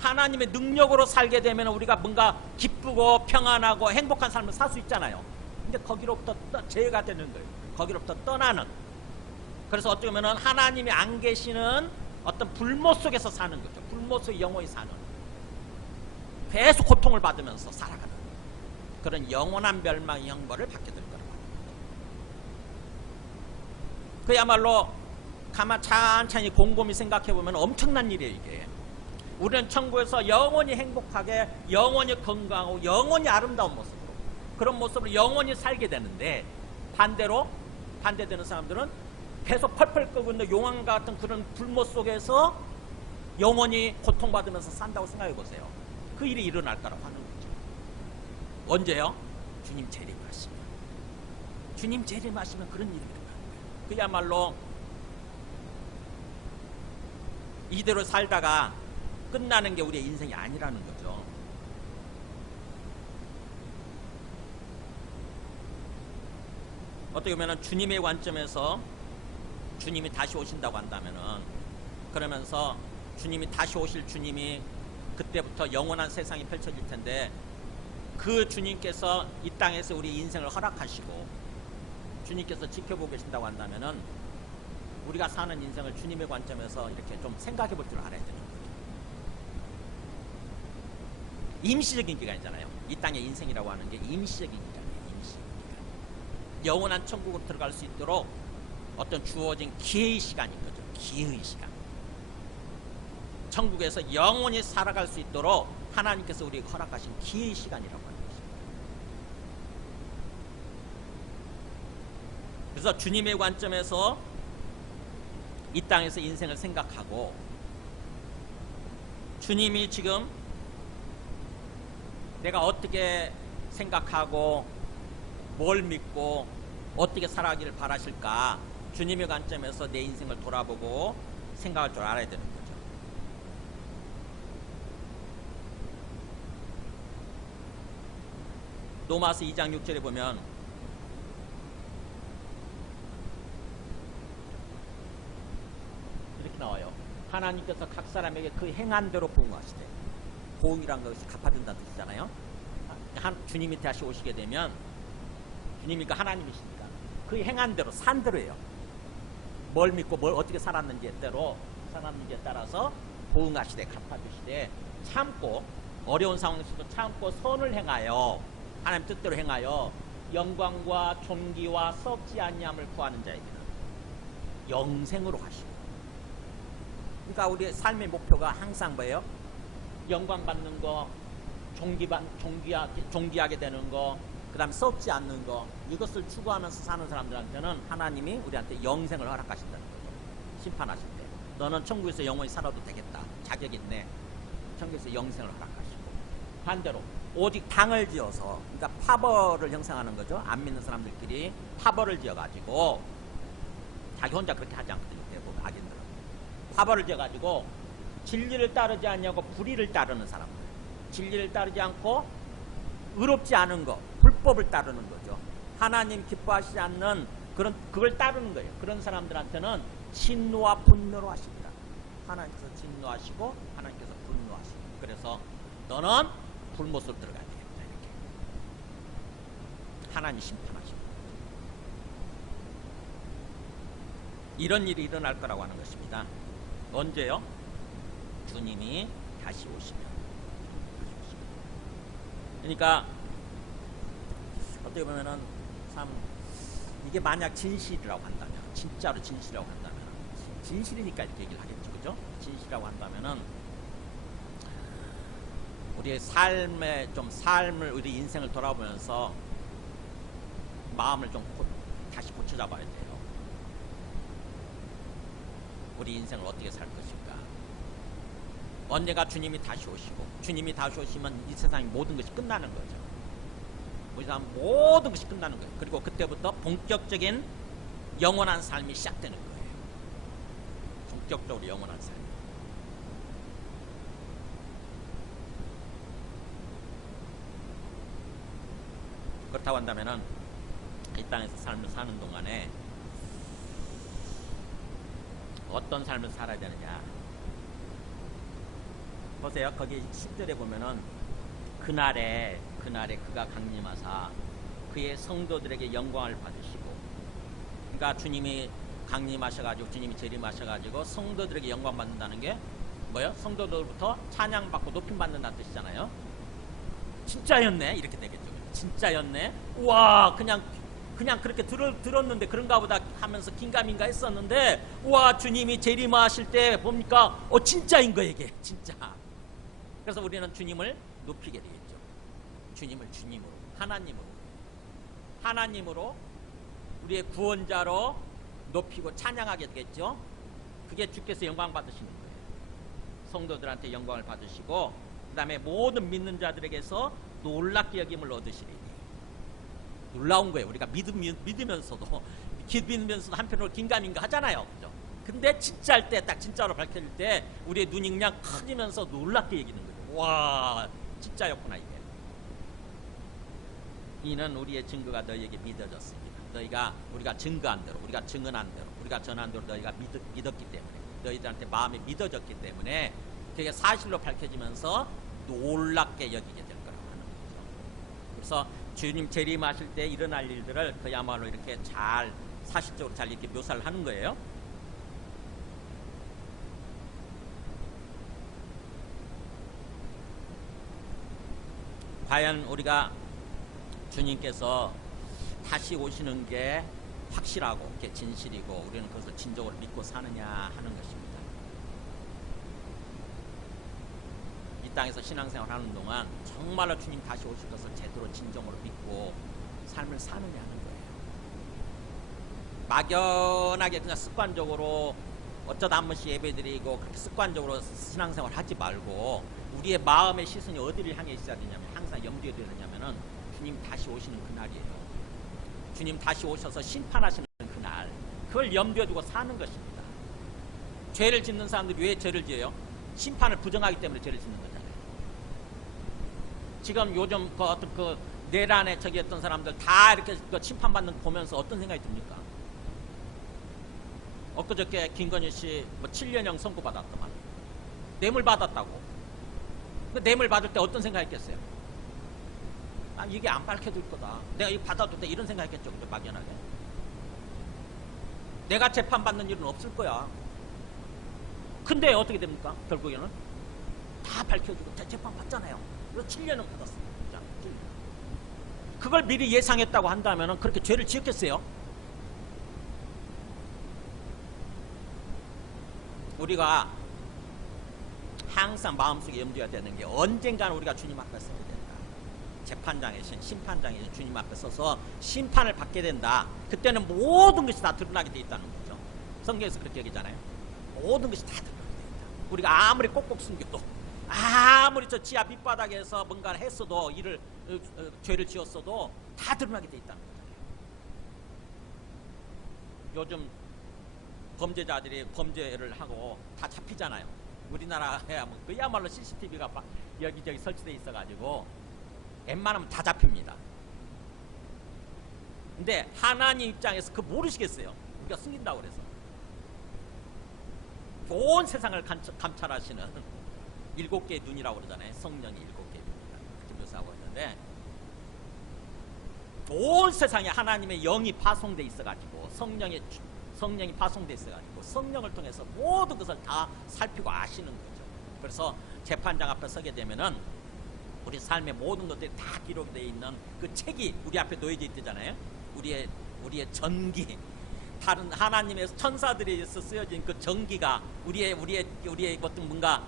하나님의 능력으로 살게 되면 우리가 뭔가 기쁘고 평안하고 행복한 삶을 살 수 있잖아요. 근데 거기로부터 죄가 되는 거예요. 거기로부터 떠나는. 그래서 어떻게 보면 하나님이 안 계시는 어떤 불못 속에서 사는 거죠. 불못 속에 영원히 사는, 계속 고통을 받으면서 살아가는 그런 영원한 멸망의 형벌을 받게 될 거라고 합니다. 그야말로 가만 찬찬히 곰곰이 생각해 보면 엄청난 일이에요. 이게 우리는 천국에서 영원히 행복하게, 영원히 건강하고 영원히 아름다운 모습으로, 그런 모습으로 영원히 살게 되는데, 반대로 반대되는 사람들은 계속 펄펄 끓고 있는 용왕과 같은 그런 불못 속에서 영원히 고통받으면서 산다고 생각해 보세요. 그 일이 일어날 거라고 하는 거죠. 언제요? 주님 재림하시면. 주님 재림하시면 그런 일이 일어나는 거예요. 그야말로 이대로 살다가 끝나는 게 우리의 인생이 아니라는 거죠. 어떻게 보면 주님의 관점에서 주님이 다시 오신다고 한다면은, 그러면서 주님이 다시 오실 주님이 그때부터 영원한 세상이 펼쳐질 텐데, 그 주님께서 이 땅에서 우리 인생을 허락하시고 주님께서 지켜보고 계신다고 한다면은, 우리가 사는 인생을 주님의 관점에서 이렇게 좀 생각해 볼 줄 알아야 되는 거죠. 임시적인 기간이잖아요. 이 땅의 인생이라고 하는 게 임시적인 기간이에요. 임시적인 기간. 영원한 천국으로 들어갈 수 있도록 어떤 주어진 기회의 시간인 거죠. 기회의 시간. 천국에서 영원히 살아갈 수 있도록 하나님께서 우리에게 허락하신 기회의 시간이라고 하는 것입니다. 그래서 주님의 관점에서 이 땅에서 인생을 생각하고, 주님이 지금 내가 어떻게 생각하고 뭘 믿고 어떻게 살아가기를 바라실까, 주님의 관점에서 내 인생을 돌아보고 생각할 줄 알아야 되는 거죠. 로마서 2장 6절에 보면 이렇게 나와요. 하나님께서 각 사람에게 그 행한 대로 보응하시되, 보응이란 것이 갚아준다는 뜻이잖아요. 주님이 다시 오시게 되면, 주님이니까 하나님이시니까 그 행한 대로, 산 대로예요. 뭘 믿고 뭘 어떻게 살았는지에 따라서 보응하시되, 갚아주시되, 참고, 어려운 상황에서도 참고 선을 행하여, 하나님 뜻대로 행하여 영광과 존귀와 썩지 아니함을 구하는 자에게는 영생으로 가시고. 그러니까 우리의 삶의 목표가 항상 뭐예요? 영광 받는 거, 존귀하게 되는 거, 그 다음에 썩지 않는 거, 이것을 추구하면서 사는 사람들한테는 하나님이 우리한테 영생을 허락하신다는 거죠. 심판하실 때 너는 천국에서 영원히 살아도 되겠다, 자격 있네, 천국에서 영생을 허락하시고. 반대로 오직 당을 지어서, 그러니까 파벌을 형성하는 거죠. 안 믿는 사람들끼리 파벌을 지어가지고, 자기 혼자 그렇게 하지 않거든요. 대부분 악인들은 파벌을 지어가지고 진리를 따르지 않냐고 불의를 따르는 사람들, 진리를 따르지 않고 의롭지 않은 거, 불법을 따르는 거죠. 하나님 기뻐하시지 않는 그걸 따르는 거예요. 그런 사람들한테는 진노와 분노로 하십니다. 하나님께서 진노하시고 하나님께서 분노하시고. 그래서 너는 불못으로 들어가야 되겠다, 이렇게 하나님 심판하십니다. 이런 일이 일어날 거라고 하는 것입니다. 언제요? 주님이 다시 오시면. 그러니까 어떻게 보면은 참, 이게 만약 진실이라고 한다면, 진짜로 진실이라고 한다면, 진실이니까 이렇게 얘기를 하겠죠, 그죠? 진실이라고 한다면은 우리의 삶을, 우리 인생을 돌아보면서 마음을 좀 다시 고쳐잡아야 돼요. 우리 인생을 어떻게 살 것인가? 언젠가 주님이 다시 오시고, 주님이 다시 오시면 이 세상의 모든 것이 끝나는 거죠. 우리 삶 모든 것이 끝나는 거예요. 그리고 그때부터 본격적인 영원한 삶이 시작되는 거예요. 본격적으로 영원한 삶. 그렇다고 한다면은 이 땅에서 삶을 사는 동안에 어떤 삶을 살아야 되느냐. 보세요. 거기 10절에 보면은 그날에 그가 강림하사 그의 성도들에게 영광을 받으시고, 그러니까 주님이 강림하셔가지고 주님이 재림하셔가지고 성도들에게 영광 받는다는 게 뭐예요? 성도들부터 찬양받고 높임받는다는 뜻이잖아요. 진짜였네 이렇게 되겠죠. 진짜였네. 우와, 그냥 그렇게 들었는데 그런가 보다 하면서 긴가민가 했었는데, 우와, 주님이 재림하실 때 봅니까? 진짜인 거예요 이게. 진짜. 그래서 우리는 주님을 높이게 되겠죠. 주님을 주님으로, 하나님으로 우리의 구원자로 높이고 찬양하게 되겠죠. 그게 주께서 영광 받으시는 거예요. 성도들한테 영광을 받으시고, 그 다음에 모든 믿는 자들에게서 놀랍게 여김을 얻으시리니. 놀라운 거예요. 우리가 믿으면서도 한편으로 긴가민가 하잖아요. 그죠? 근데 진짜 할 때, 딱 진짜로 밝혀질 때 우리의 눈이 그냥 커지면서 놀랍게 여기는 거예요. 와, 진짜였구나 이게. 이는 우리의 증거가 너희에게 믿어졌습니다. 우리가 증거한 대로, 우리가 증언한 대로, 우리가 전한 대로 너희가 믿었기 때문에, 너희들한테 마음에 믿어졌기 때문에 그게 사실로 밝혀지면서 놀랍게 여기게 될 거라고 하는 거죠. 그래서 주님 재림하실 때 일어날 일들을 그야말로 이렇게 잘 사실적으로 잘 이렇게 묘사를 하는 거예요. 과연 우리가 주님께서 다시 오시는 게 확실하고 진실이고 우리는 그것을 진정으로 믿고 사느냐 하는 것입니다. 이 땅에서 신앙생활 하는 동안 정말로 주님 다시 오실 것을 제대로 진정으로 믿고 삶을 사느냐 하는 거예요. 막연하게 그냥 습관적으로 어쩌다 한 번씩 예배드리고 그렇게 습관적으로 신앙생활 하지 말고, 우리의 마음의 시선이 어디를 향해 있어야 되냐면, 항상 염두에 둬야 되냐면은 주님 다시 오시는 그날이에요. 주님 다시 오셔서 심판하시는 그날, 그걸 염두에 두고 사는 것입니다. 죄를 짓는 사람들이 왜 죄를 지어요? 심판을 부정하기 때문에 죄를 짓는 거잖아요. 지금 요즘 어떤 내란에 저기 했던 사람들 다 이렇게 심판받는 거 보면서 어떤 생각이 듭니까? 엊그저께 김건희 씨 7년형 선고받았더만. 뇌물 받았다고. 그 뇌물 받을 때 어떤 생각했겠어요? 이게 안 밝혀질 거다. 내가 이거 받아도 돼. 이런 생각했겠죠. 그죠? 막연하게. 내가 재판받는 일은 없을 거야. 근데 어떻게 됩니까? 결국에는 다 밝혀지고 재판 받잖아요. 그래서 7년은 받았어요. 그걸 미리 예상했다고 한다면 그렇게 죄를 지었겠어요? 우리가 항상 마음속에 염두해야 되는 게, 언젠가는 우리가 주님 앞에 서게 된다. 재판장에 심판장에 주님 앞에 서서 심판을 받게 된다. 그때는 모든 것이 다 드러나게 돼 있다는 거죠. 성경에서 그렇게 얘기하잖아요. 모든 것이 다 드러나게 돼 있다. 우리가 아무리 꼭꼭 숨겨도, 아무리 저 지하 밑바닥에서 뭔가를 했어도, 죄를 지었어도 다 드러나게 돼 있다는 거죠. 요즘 범죄자들이 범죄를 하고 다 잡히잖아요. 우리나라에 그야말로 CCTV가 여기저기 설치돼 있어가지고 웬만하면 다 잡힙니다. 근데 하나님 입장에서 그거 모르시겠어요. 우리가 숨긴다고 그래서. 온 세상을 감찰하시는 7개의 눈이라고 그러잖아요. 성령이 7개의 눈이라고 그렇게 묘사하고 있는데, 온 세상에 하나님의 영이 파송돼 있어가지고, 성령이 파송돼 있어가지고 성령을 통해서 모든 것을 다 살피고 아시는 거죠. 그래서 재판장 앞에 서게 되면은 우리 삶의 모든 것들이 다 기록되어 있는 그 책이 우리 앞에 놓여져 있잖아요. 우리의 전기, 다른 하나님의 천사들에 의해서 쓰여진 그 전기가 우리의 어떤 뭔가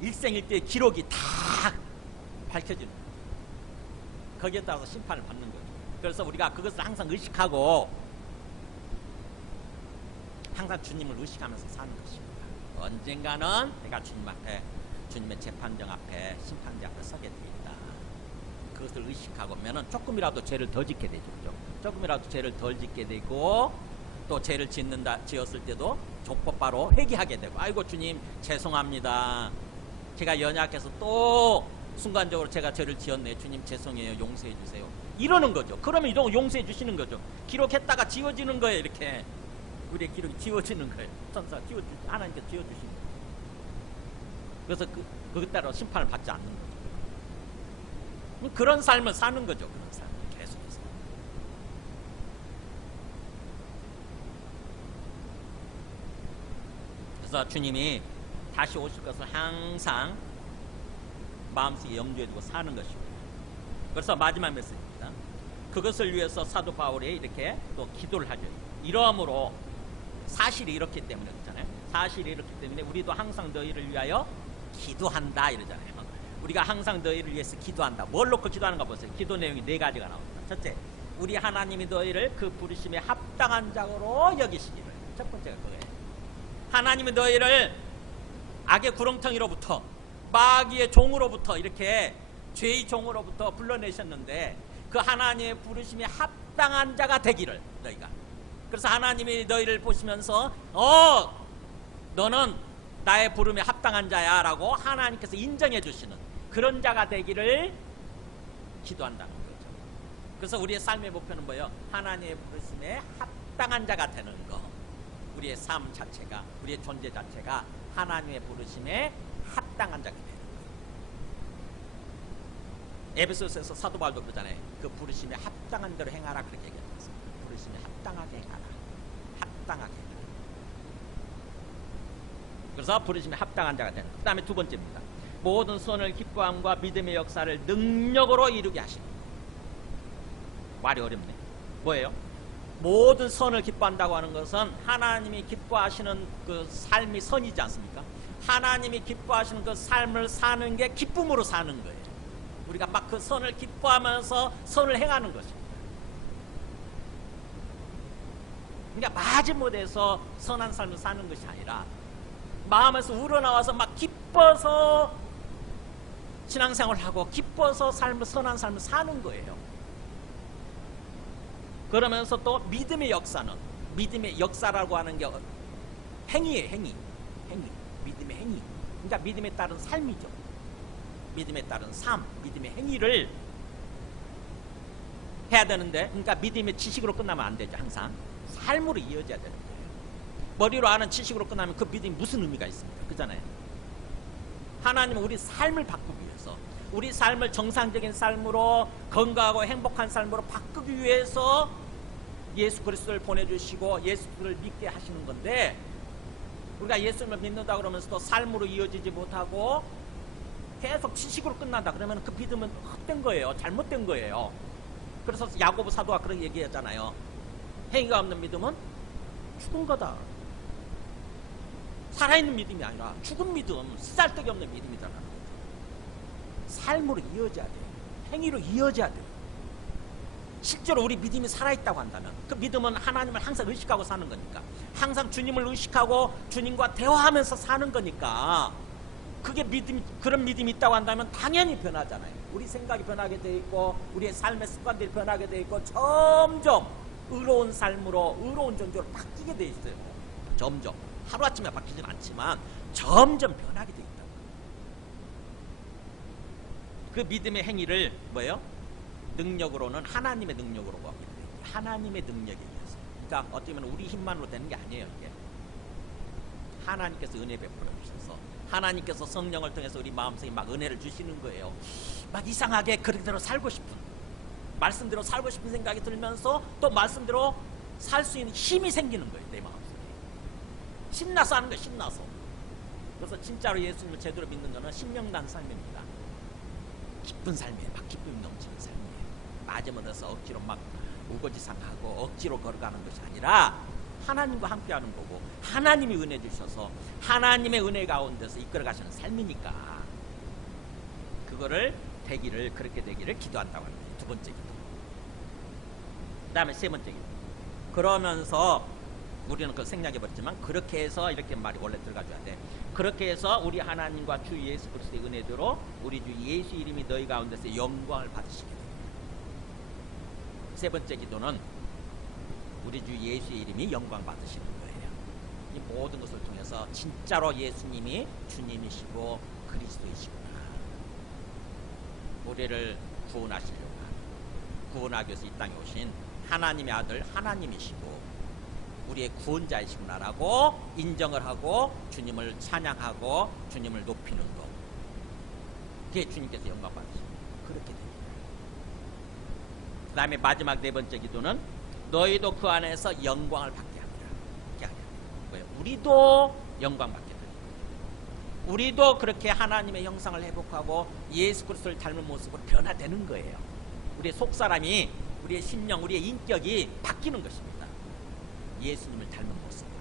일생일대의 기록이 다 밝혀지는 거예요. 거기에 따라서 심판을 받는 거죠. 그래서 우리가 그것을 항상 의식하고 항상 주님을 의식하면서 사는 것입니다. 언젠가는 내가 주님 앞에, 주님의 재판정 앞에, 심판대 앞에 서게 되겠다. 그것을 의식하고면은 조금이라도 죄를 덜 짓게 되죠. 조금이라도 죄를 덜 짓게 되고, 또 죄를 지었을 때도 곧바로 회개하게 되고, 아이고 주님 죄송합니다. 제가 연약해서 또 순간적으로 제가 죄를 지었네, 주님 죄송해요, 용서해 주세요, 이러는 거죠. 그러면 이동 용서해 주시는 거죠. 기록했다가 지워지는 거예요. 이렇게 우리의 기록이 지워지는 거예요. 천사 하나님께서 지워주시는 거예요. 그래서 그에 따라 심판을 받지 않는 거죠. 그런 삶을 사는 거죠. 그런 삶을 계속해서. 그래서 주님이 다시 오실 것을 항상 마음속에 염두에 두고 사는 것이고, 그래서 마지막 메시지입니다. 그것을 위해서 사도 바울이 이렇게 또 기도를 하죠. 이러므로 사실이 이렇기 때문에 그렇잖아요. 사실이 이렇기 때문에 우리도 항상 너희를 위하여 기도한다 이러잖아요. 우리가 항상 너희를 위해서 기도한다. 뭘 놓고 기도하는가 보세요. 기도 내용이 4가지가 나옵니다. 첫째, 우리 하나님이 너희를 그 부르심에 합당한 자로 여기시기를. 첫 번째가 그거예요. 하나님이 너희를 악의 구렁텅이로부터, 마귀의 종으로부터, 이렇게 죄의 종으로부터 불러내셨는데 그 하나님의 부르심에 합당한 자가 되기를, 너희가. 그래서 하나님이 너희를 보시면서 너는 나의 부름에 합당한 자야 라고 하나님께서 인정해 주시는 그런 자가 되기를 기도한다는 거죠. 그래서 우리의 삶의 목표는 뭐예요? 하나님의 부르심에 합당한 자가 되는 거. 우리의 삶 자체가, 우리의 존재 자체가 하나님의 부르심에 합당한 자가 되는 거예요. 에베소서에서 사도 바울도 그러잖아요. 그 부르심에 합당한 대로 행하라, 그렇게 얘기했어요. 부르심에 합당하게 행하라. 합당하게 행하라. 그래서 부르심에 합당한 자가 되는. 그 다음에 두 번째입니다. 모든 선을 기뻐함과 믿음의 역사를 능력으로 이루게 하시는. 말이 어렵네. 뭐예요? 모든 선을 기뻐한다고 하는 것은 하나님이 기뻐하시는 그 삶이 선이지 않습니까? 하나님이 기뻐하시는 그 삶을 사는 게 기쁨으로 사는 거예요. 우리가 막 그 선을 기뻐하면서 선을 행하는 것입니다. 그러니까 마지못해서 선한 삶을 사는 것이 아니라 마음에서 우러나와서 막 기뻐서 신앙생활을 하고 기뻐서 선한 삶을 사는 거예요. 그러면서 또 믿음의 역사는, 믿음의 역사라고 하는 게 행위예요. 행위. 믿음의 행위. 그러니까 믿음에 따른 삶이죠. 믿음에 따른 삶, 믿음의 행위를 해야 되는데, 그러니까 믿음의 지식으로 끝나면 안 되죠. 항상 삶으로 이어져야 되는 거예요. 머리로 아는 지식으로 끝나면 그 믿음이 무슨 의미가 있습니까? 그잖아요. 하나님은 우리 삶을 바꾸기 위해서, 우리 삶을 정상적인 삶으로, 건강하고 행복한 삶으로 바꾸기 위해서 예수 그리스도를 보내주시고 예수를 믿게 하시는 건데, 우리가 예수님을 믿는다 그러면서도 삶으로 이어지지 못하고 계속 지식으로 끝난다 그러면 그 믿음은 헛된 거예요. 잘못된 거예요. 그래서 야고보 사도가 그렇게 얘기했잖아요. 행위가 없는 믿음은 죽은 거다. 살아있는 믿음이 아니라 죽은 믿음, 쓰잘데기 없는 믿음이잖아. 삶으로 이어져야 돼요. 행위로 이어져야 돼요. 실제로 우리 믿음이 살아있다고 한다면 그 믿음은 하나님을 항상 의식하고 사는 거니까, 항상 주님을 의식하고 주님과 대화하면서 사는 거니까, 그게 그런 믿음이 있다고 한다면 당연히 변하잖아요. 우리 생각이 변하게 돼 있고 우리의 삶의 습관들이 변하게 돼 있고 점점 의로운 삶으로, 의로운 존재로 바뀌게 돼 있어요. 점점. 하루아침에 바뀌진 않지만 점점 변하게 돼 있다. 그 믿음의 행위를 뭐예요? 능력으로는 하나님의 능력으로 하게 돼요. 하나님의 능력에 의해서. 그러니까 어떻게 보면 우리 힘만으로 되는 게 아니에요. 이게 하나님께서 은혜 베풀어 주셔서, 하나님께서 성령을 통해서 우리 마음속에 막 은혜를 주시는 거예요. 막 이상하게 그대로 살고 싶은, 말씀대로 살고 싶은 생각이 들면서 또 말씀대로 살 수 있는 힘이 생기는 거예요. 내 마음속에 신나서 하는 거예요. 신나서. 그래서 진짜로 예수님을 제대로 믿는 거는 신명난 삶입니다. 기쁜 삶이에요. 막 기쁨이 넘치는 삶이에요. 마지못해서 억지로 막 우거지상하고 억지로 걸어가는 것이 아니라 하나님과 함께하는 거고, 하나님이 은혜 주셔서 하나님의 은혜 가운데서 이끌어 가시는 삶이니까 그거를 그렇게 되기를 기도한다고 합니다. 두 번째 기도. 그 다음에 세 번째 기도. 그러면서 우리는 그걸 생략해버렸지만 그렇게 해서 이렇게 말이 원래 들어가줘야 돼. 그렇게 해서 우리 하나님과 주 예수 그리스도의 은혜대로 우리 주 예수 이름이 너희 가운데서 영광을 받으시게 됩니다. 세 번째 기도는 우리 주 예수의 이름이 영광 받으시는 거예요. 이 모든 것을 통해서 진짜로 예수님이 주님이시고 그리스도이시구나. 우리를 구원하시려고 구원하기 위해서 이 땅에 오신 하나님의 아들 하나님이시고 우리의 구원자이시구나라고 인정을 하고 주님을 찬양하고 주님을 높이는 것, 그게 주님께서 영광 받으십니다. 그렇게 됩니다. 그 다음에 마지막 네 번째 기도는 너희도 그 안에서 영광을 받게 하리라. 우리도 영광 받게 됩니다. 우리도 그렇게 하나님의 형상을 회복하고 예수 그리스도를 닮은 모습으로 변화되는 거예요. 우리의 속사람이, 우리의 심령, 우리의 인격이 바뀌는 것입니다. 예수님을 닮은 모습으로,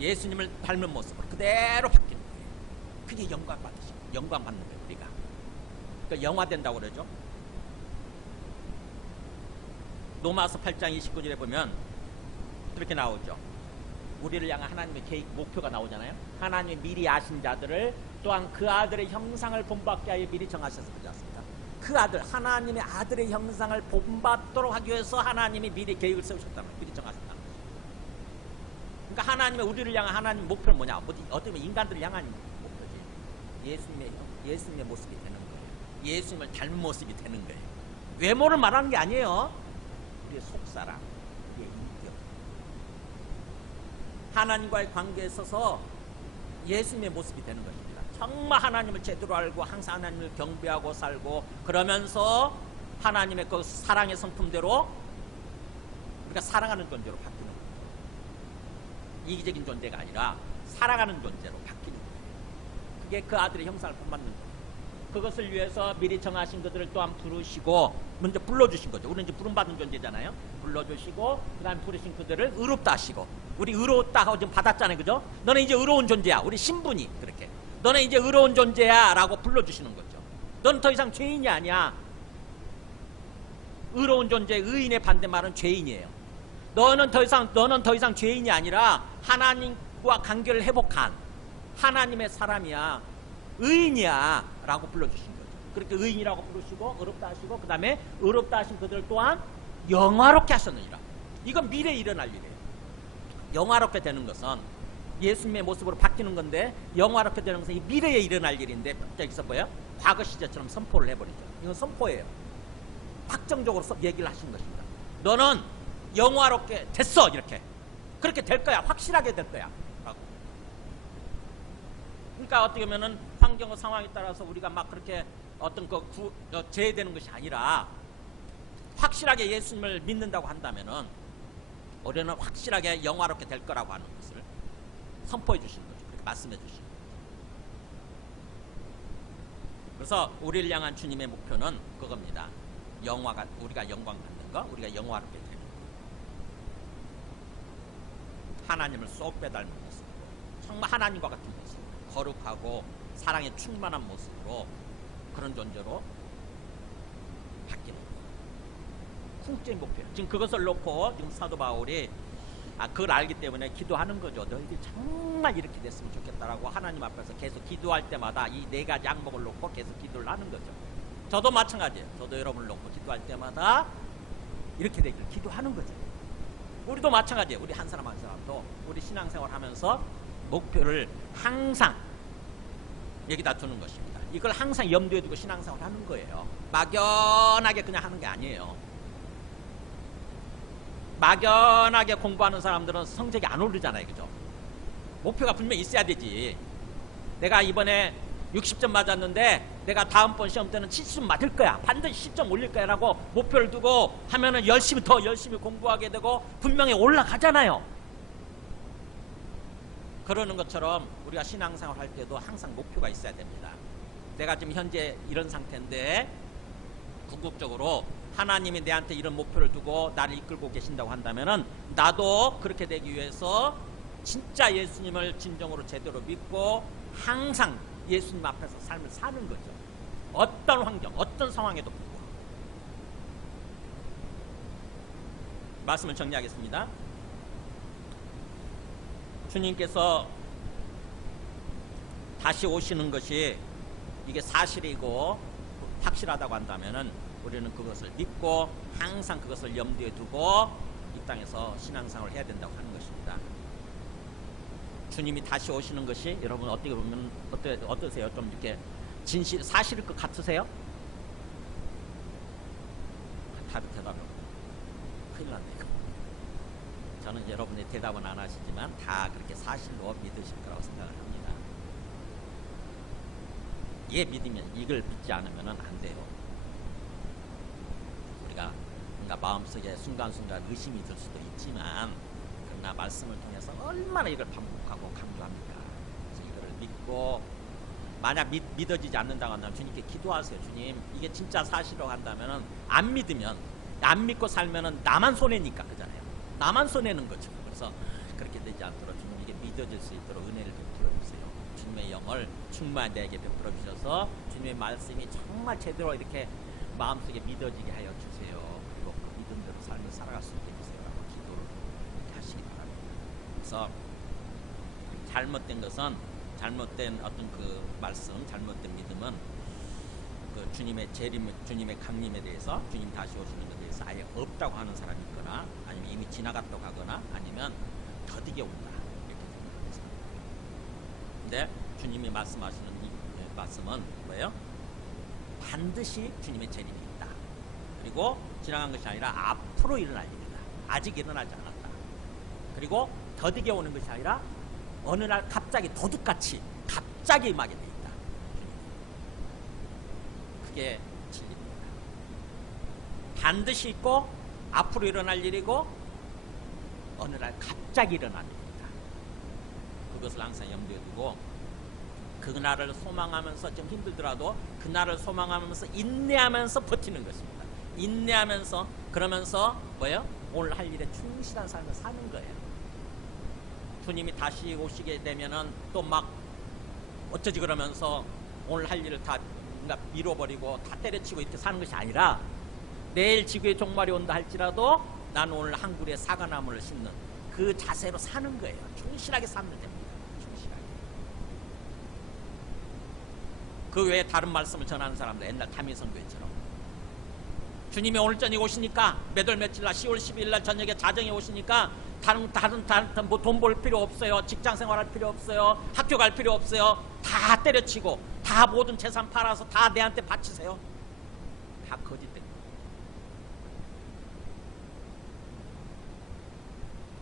예수님을 닮은 모습으로 그대로 바뀌는 거예요. 그게 영광 받으시고 영광 받는 거예요. 우리가 그러니까 영화된다고 그러죠. 로마서 8장 29절에 보면 그렇게 나오죠. 우리를 향한 하나님의 계획, 목표가 나오잖아요. 하나님의 미리 아신 자들을 또한 그 아들의 형상을 본받게 하여 미리 정하셔서 그러지 않습니까? 그 아들, 하나님의 아들의 형상을 본받도록 하기 위해서 하나님이 미리 계획을 세우셨다는 거예요. 미리 정하셨다는 거예요. 그러니까 하나님의, 우리를 향한 하나님 목표는 뭐냐? 어떻게 보면 인간들을 향한 목표지. 예수님의 모습이 되는 거예요. 예수님을 닮은 모습이 되는 거예요. 외모를 말하는 게 아니에요. 우리의 속사람, 우리의 인격. 하나님과의 관계에 있어서 예수님의 모습이 되는 것입니다. 정말 하나님을 제대로 알고 항상 하나님을 경배하고 살고, 그러면서 하나님의 그 사랑의 성품대로 우리가 사랑하는 존재로 바뀌는 거예요. 이기적인 존재가 아니라 사랑하는 존재로 바뀌는 거예요. 그게 그 아들의 형상을 본받는 거예요. 그것을 위해서 미리 정하신 그들을 또한 부르시고, 먼저 불러주신 거죠. 우리는 이제 부름받은 존재잖아요. 불러주시고 그 다음에 부르신 그들을 의롭다 하시고, 우리 의롭다 하고 지금 받았잖아요. 그죠? 너는 이제 의로운 존재야. 우리 신분이 그렇게, 너는 이제 의로운 존재야 라고 불러주시는 거죠. 너는 더 이상 죄인이 아니야. 의로운 존재, 의인의 반대말은 죄인이에요. 너는 더 이상 죄인이 아니라 하나님과 관계를 회복한 하나님의 사람이야. 의인이야 라고 불러주신 거죠. 그렇게 의인이라고 부르시고 의롭다 하시고, 그 다음에 의롭다 하신 그들 또한 영화롭게 하셨느니라. 이건 미래에 일어날 일이에요. 영화롭게 되는 것은 예수님의 모습으로 바뀌는 건데, 영화롭게 되는 것은 이 미래에 일어날 일인데, 여기서 뭐예요? 과거 시제처럼 선포를 해버리죠. 이건 선포예요. 확정적으로 얘기를 하신 것입니다. 너는 영화롭게 됐어. 이렇게, 그렇게 될 거야. 확실하게 될 거야 라고. 그러니까 어떻게 보면은 환경과 상황에 따라서 우리가 막 그렇게 어떤 제외되는 것이 아니라, 확실하게 예수님을 믿는다고 한다면은 우리는 확실하게 영화롭게 될 거라고 하는 것을 선포해 주시는 거죠. 그렇게 말씀해 주시는 거죠. 그래서 우리를 향한 주님의 목표는 그겁니다. 우리가 영광 받는 거, 우리가 영화롭게 되는 거. 하나님을 쏙 빼닮은 모습으로, 정말 하나님과 같은 모습, 거룩하고 사랑에 충만한 모습으로, 그런 존재로 바뀌는 거예요. 궁극적인 목표예요. 지금 그것을 놓고 지금 사도 바울이 그걸 알기 때문에 기도하는 거죠. 너희들이 정말 이렇게 됐으면 좋겠다라고 하나님 앞에서 계속 기도할 때마다 이 네 가지 항목을 놓고 계속 기도를 하는 거죠. 저도 마찬가지예요. 저도 여러분을 놓고 기도할 때마다 이렇게 되기를 기도하는 거죠. 우리도 마찬가지예요. 우리 한 사람 한 사람도 우리 신앙생활 하면서 목표를 항상 여기다 두는 것입니다. 이걸 항상 염두에 두고 신앙생활 하는 거예요. 막연하게 그냥 하는 게 아니에요. 막연하게 공부하는 사람들은 성적이 안 오르잖아요. 그죠? 목표가 분명히 있어야 되지. 내가 이번에 60점 맞았는데 내가 다음번 시험 때는 70점 맞을 거야. 반드시 10점 올릴 거야 라고 목표를 두고 하면은 더 열심히 공부하게 되고 분명히 올라가잖아요. 그러는 것처럼 우리가 신앙생활 할 때도 항상 목표가 있어야 됩니다. 내가 지금 현재 이런 상태인데 궁극적으로 하나님이 내한테 이런 목표를 두고 나를 이끌고 계신다고 한다면은 나도 그렇게 되기 위해서 진짜 예수님을 진정으로 제대로 믿고 항상 예수님 앞에서 삶을 사는 거죠. 어떤 환경, 어떤 상황에도 불구하고. 말씀을 정리하겠습니다. 주님께서 다시 오시는 것이 이게 사실이고 확실하다고 한다면은 우리는 그것을 믿고 항상 그것을 염두에 두고 이 땅에서 신앙생활을 해야 된다고 하는 것입니다. 주님이 다시 오시는 것이 여러분 어떻게 보면 어떠세요? 좀 이렇게 진실, 사실일 것 같으세요? 대답을 큰일 났네 이거. 저는 여러분의 대답은 안 하시지만 다 그렇게 사실로 믿으실 거라고 생각을 합니다. 얘 믿으면 이걸 믿지 않으면 안 돼요. 우리가 뭔가 마음속에 순간순간 의심이 들 수도 있지만 그러나 말씀을 통해서 얼마나 이걸 반복하고 강조합니까? 그래서 이거를 믿고 만약 믿어지지 않는다고 한다면 주님께 기도하세요. 주님 이게 진짜 사실로 한다면 안 믿으면 안 믿고 살면 나만 손해니까 그잖아요. 나만 손해는 거죠. 그래서 그렇게 되지 않도록 주님 이게 믿어질 수 있도록 은혜를 베풀어 주세요. 주님의 영을 충만히 내게 베풀어 주셔서 주님의 말씀이 정말 제대로 이렇게 마음속에 믿어지게 하여 주세요. 그리고 그 믿음대로 삶을 살아갈 수 있게 해주세요라고 기도를 하시기 바랍니다. 그래서 잘못된 것은 잘못된 어떤 그 말씀, 잘못된 믿음은 그 주님의 재림, 주님의 강림에 대해서, 주님 다시 오시는 것에 대해서 아예 없다고 하는 사람이 있거나, 아니면 이미 지나갔다고 하거나, 아니면 더디게 온다 이렇게 생각합니다. 근데 주님이 말씀하시는 이 말씀은 뭐예요? 반드시 주님의 재림이 있다. 그리고 지나간 것이 아니라 앞으로 일어날 일이다. 아직 일어나지 않았다. 그리고 더디게 오는 것이 아니라 어느 날 갑자기 도둑같이 갑자기 임하게 돼 있다. 그게 진리입니다. 반드시 있고 앞으로 일어날 일이고 어느 날 갑자기 일어나는 일이다. 그것을 항상 염두에 두고 그날을 소망하면서 좀 힘들더라도 그날을 소망하면서 인내하면서 버티는 것입니다. 인내하면서 그러면서 뭐예요? 오늘 할 일에 충실한 삶을 사는 거예요. 주님이 다시 오시게 되면은 또 막 어쩌지 그러면서 오늘 할 일을 다 밀어버리고 다 때려치고 이렇게 사는 것이 아니라 내일 지구의 종말이 온다 할지라도 난 오늘 한 그루의 사과나무를 심는 그 자세로 사는 거예요. 충실하게 살면 됩니다. 충실하게. 그 외에 다른 말씀을 전하는 사람들 옛날 타미성교회처럼 주님이 오늘 저녁에 오시니까 몇 월 며칠 날 10월 12일 날 저녁에 자정에 오시니까 다른 뭐 돈 벌 필요 없어요. 직장 생활할 필요 없어요. 학교 갈 필요 없어요. 다 때려치고 다 모든 재산 팔아서 다 내한테 바치세요. 다 거짓된 거예요.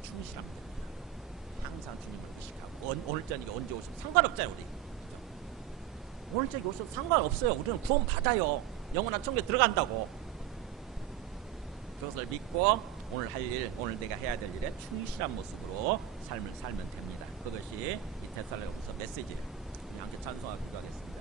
충실합니다. 항상 주님을 의식하고 오늘 저녁에 언제 오시면 상관없잖아요. 우리 오늘 저녁에 오셔도 상관없어요. 우리는 구원 받아요. 영원한 천국에 들어간다고. 그것을 믿고 오늘 할 일, 오늘 내가 해야 될 일에 충실한 모습으로 삶을 살면 됩니다. 그것이 이 데살로니가서 메시지를 함께 찬송하고 기도하겠습니다.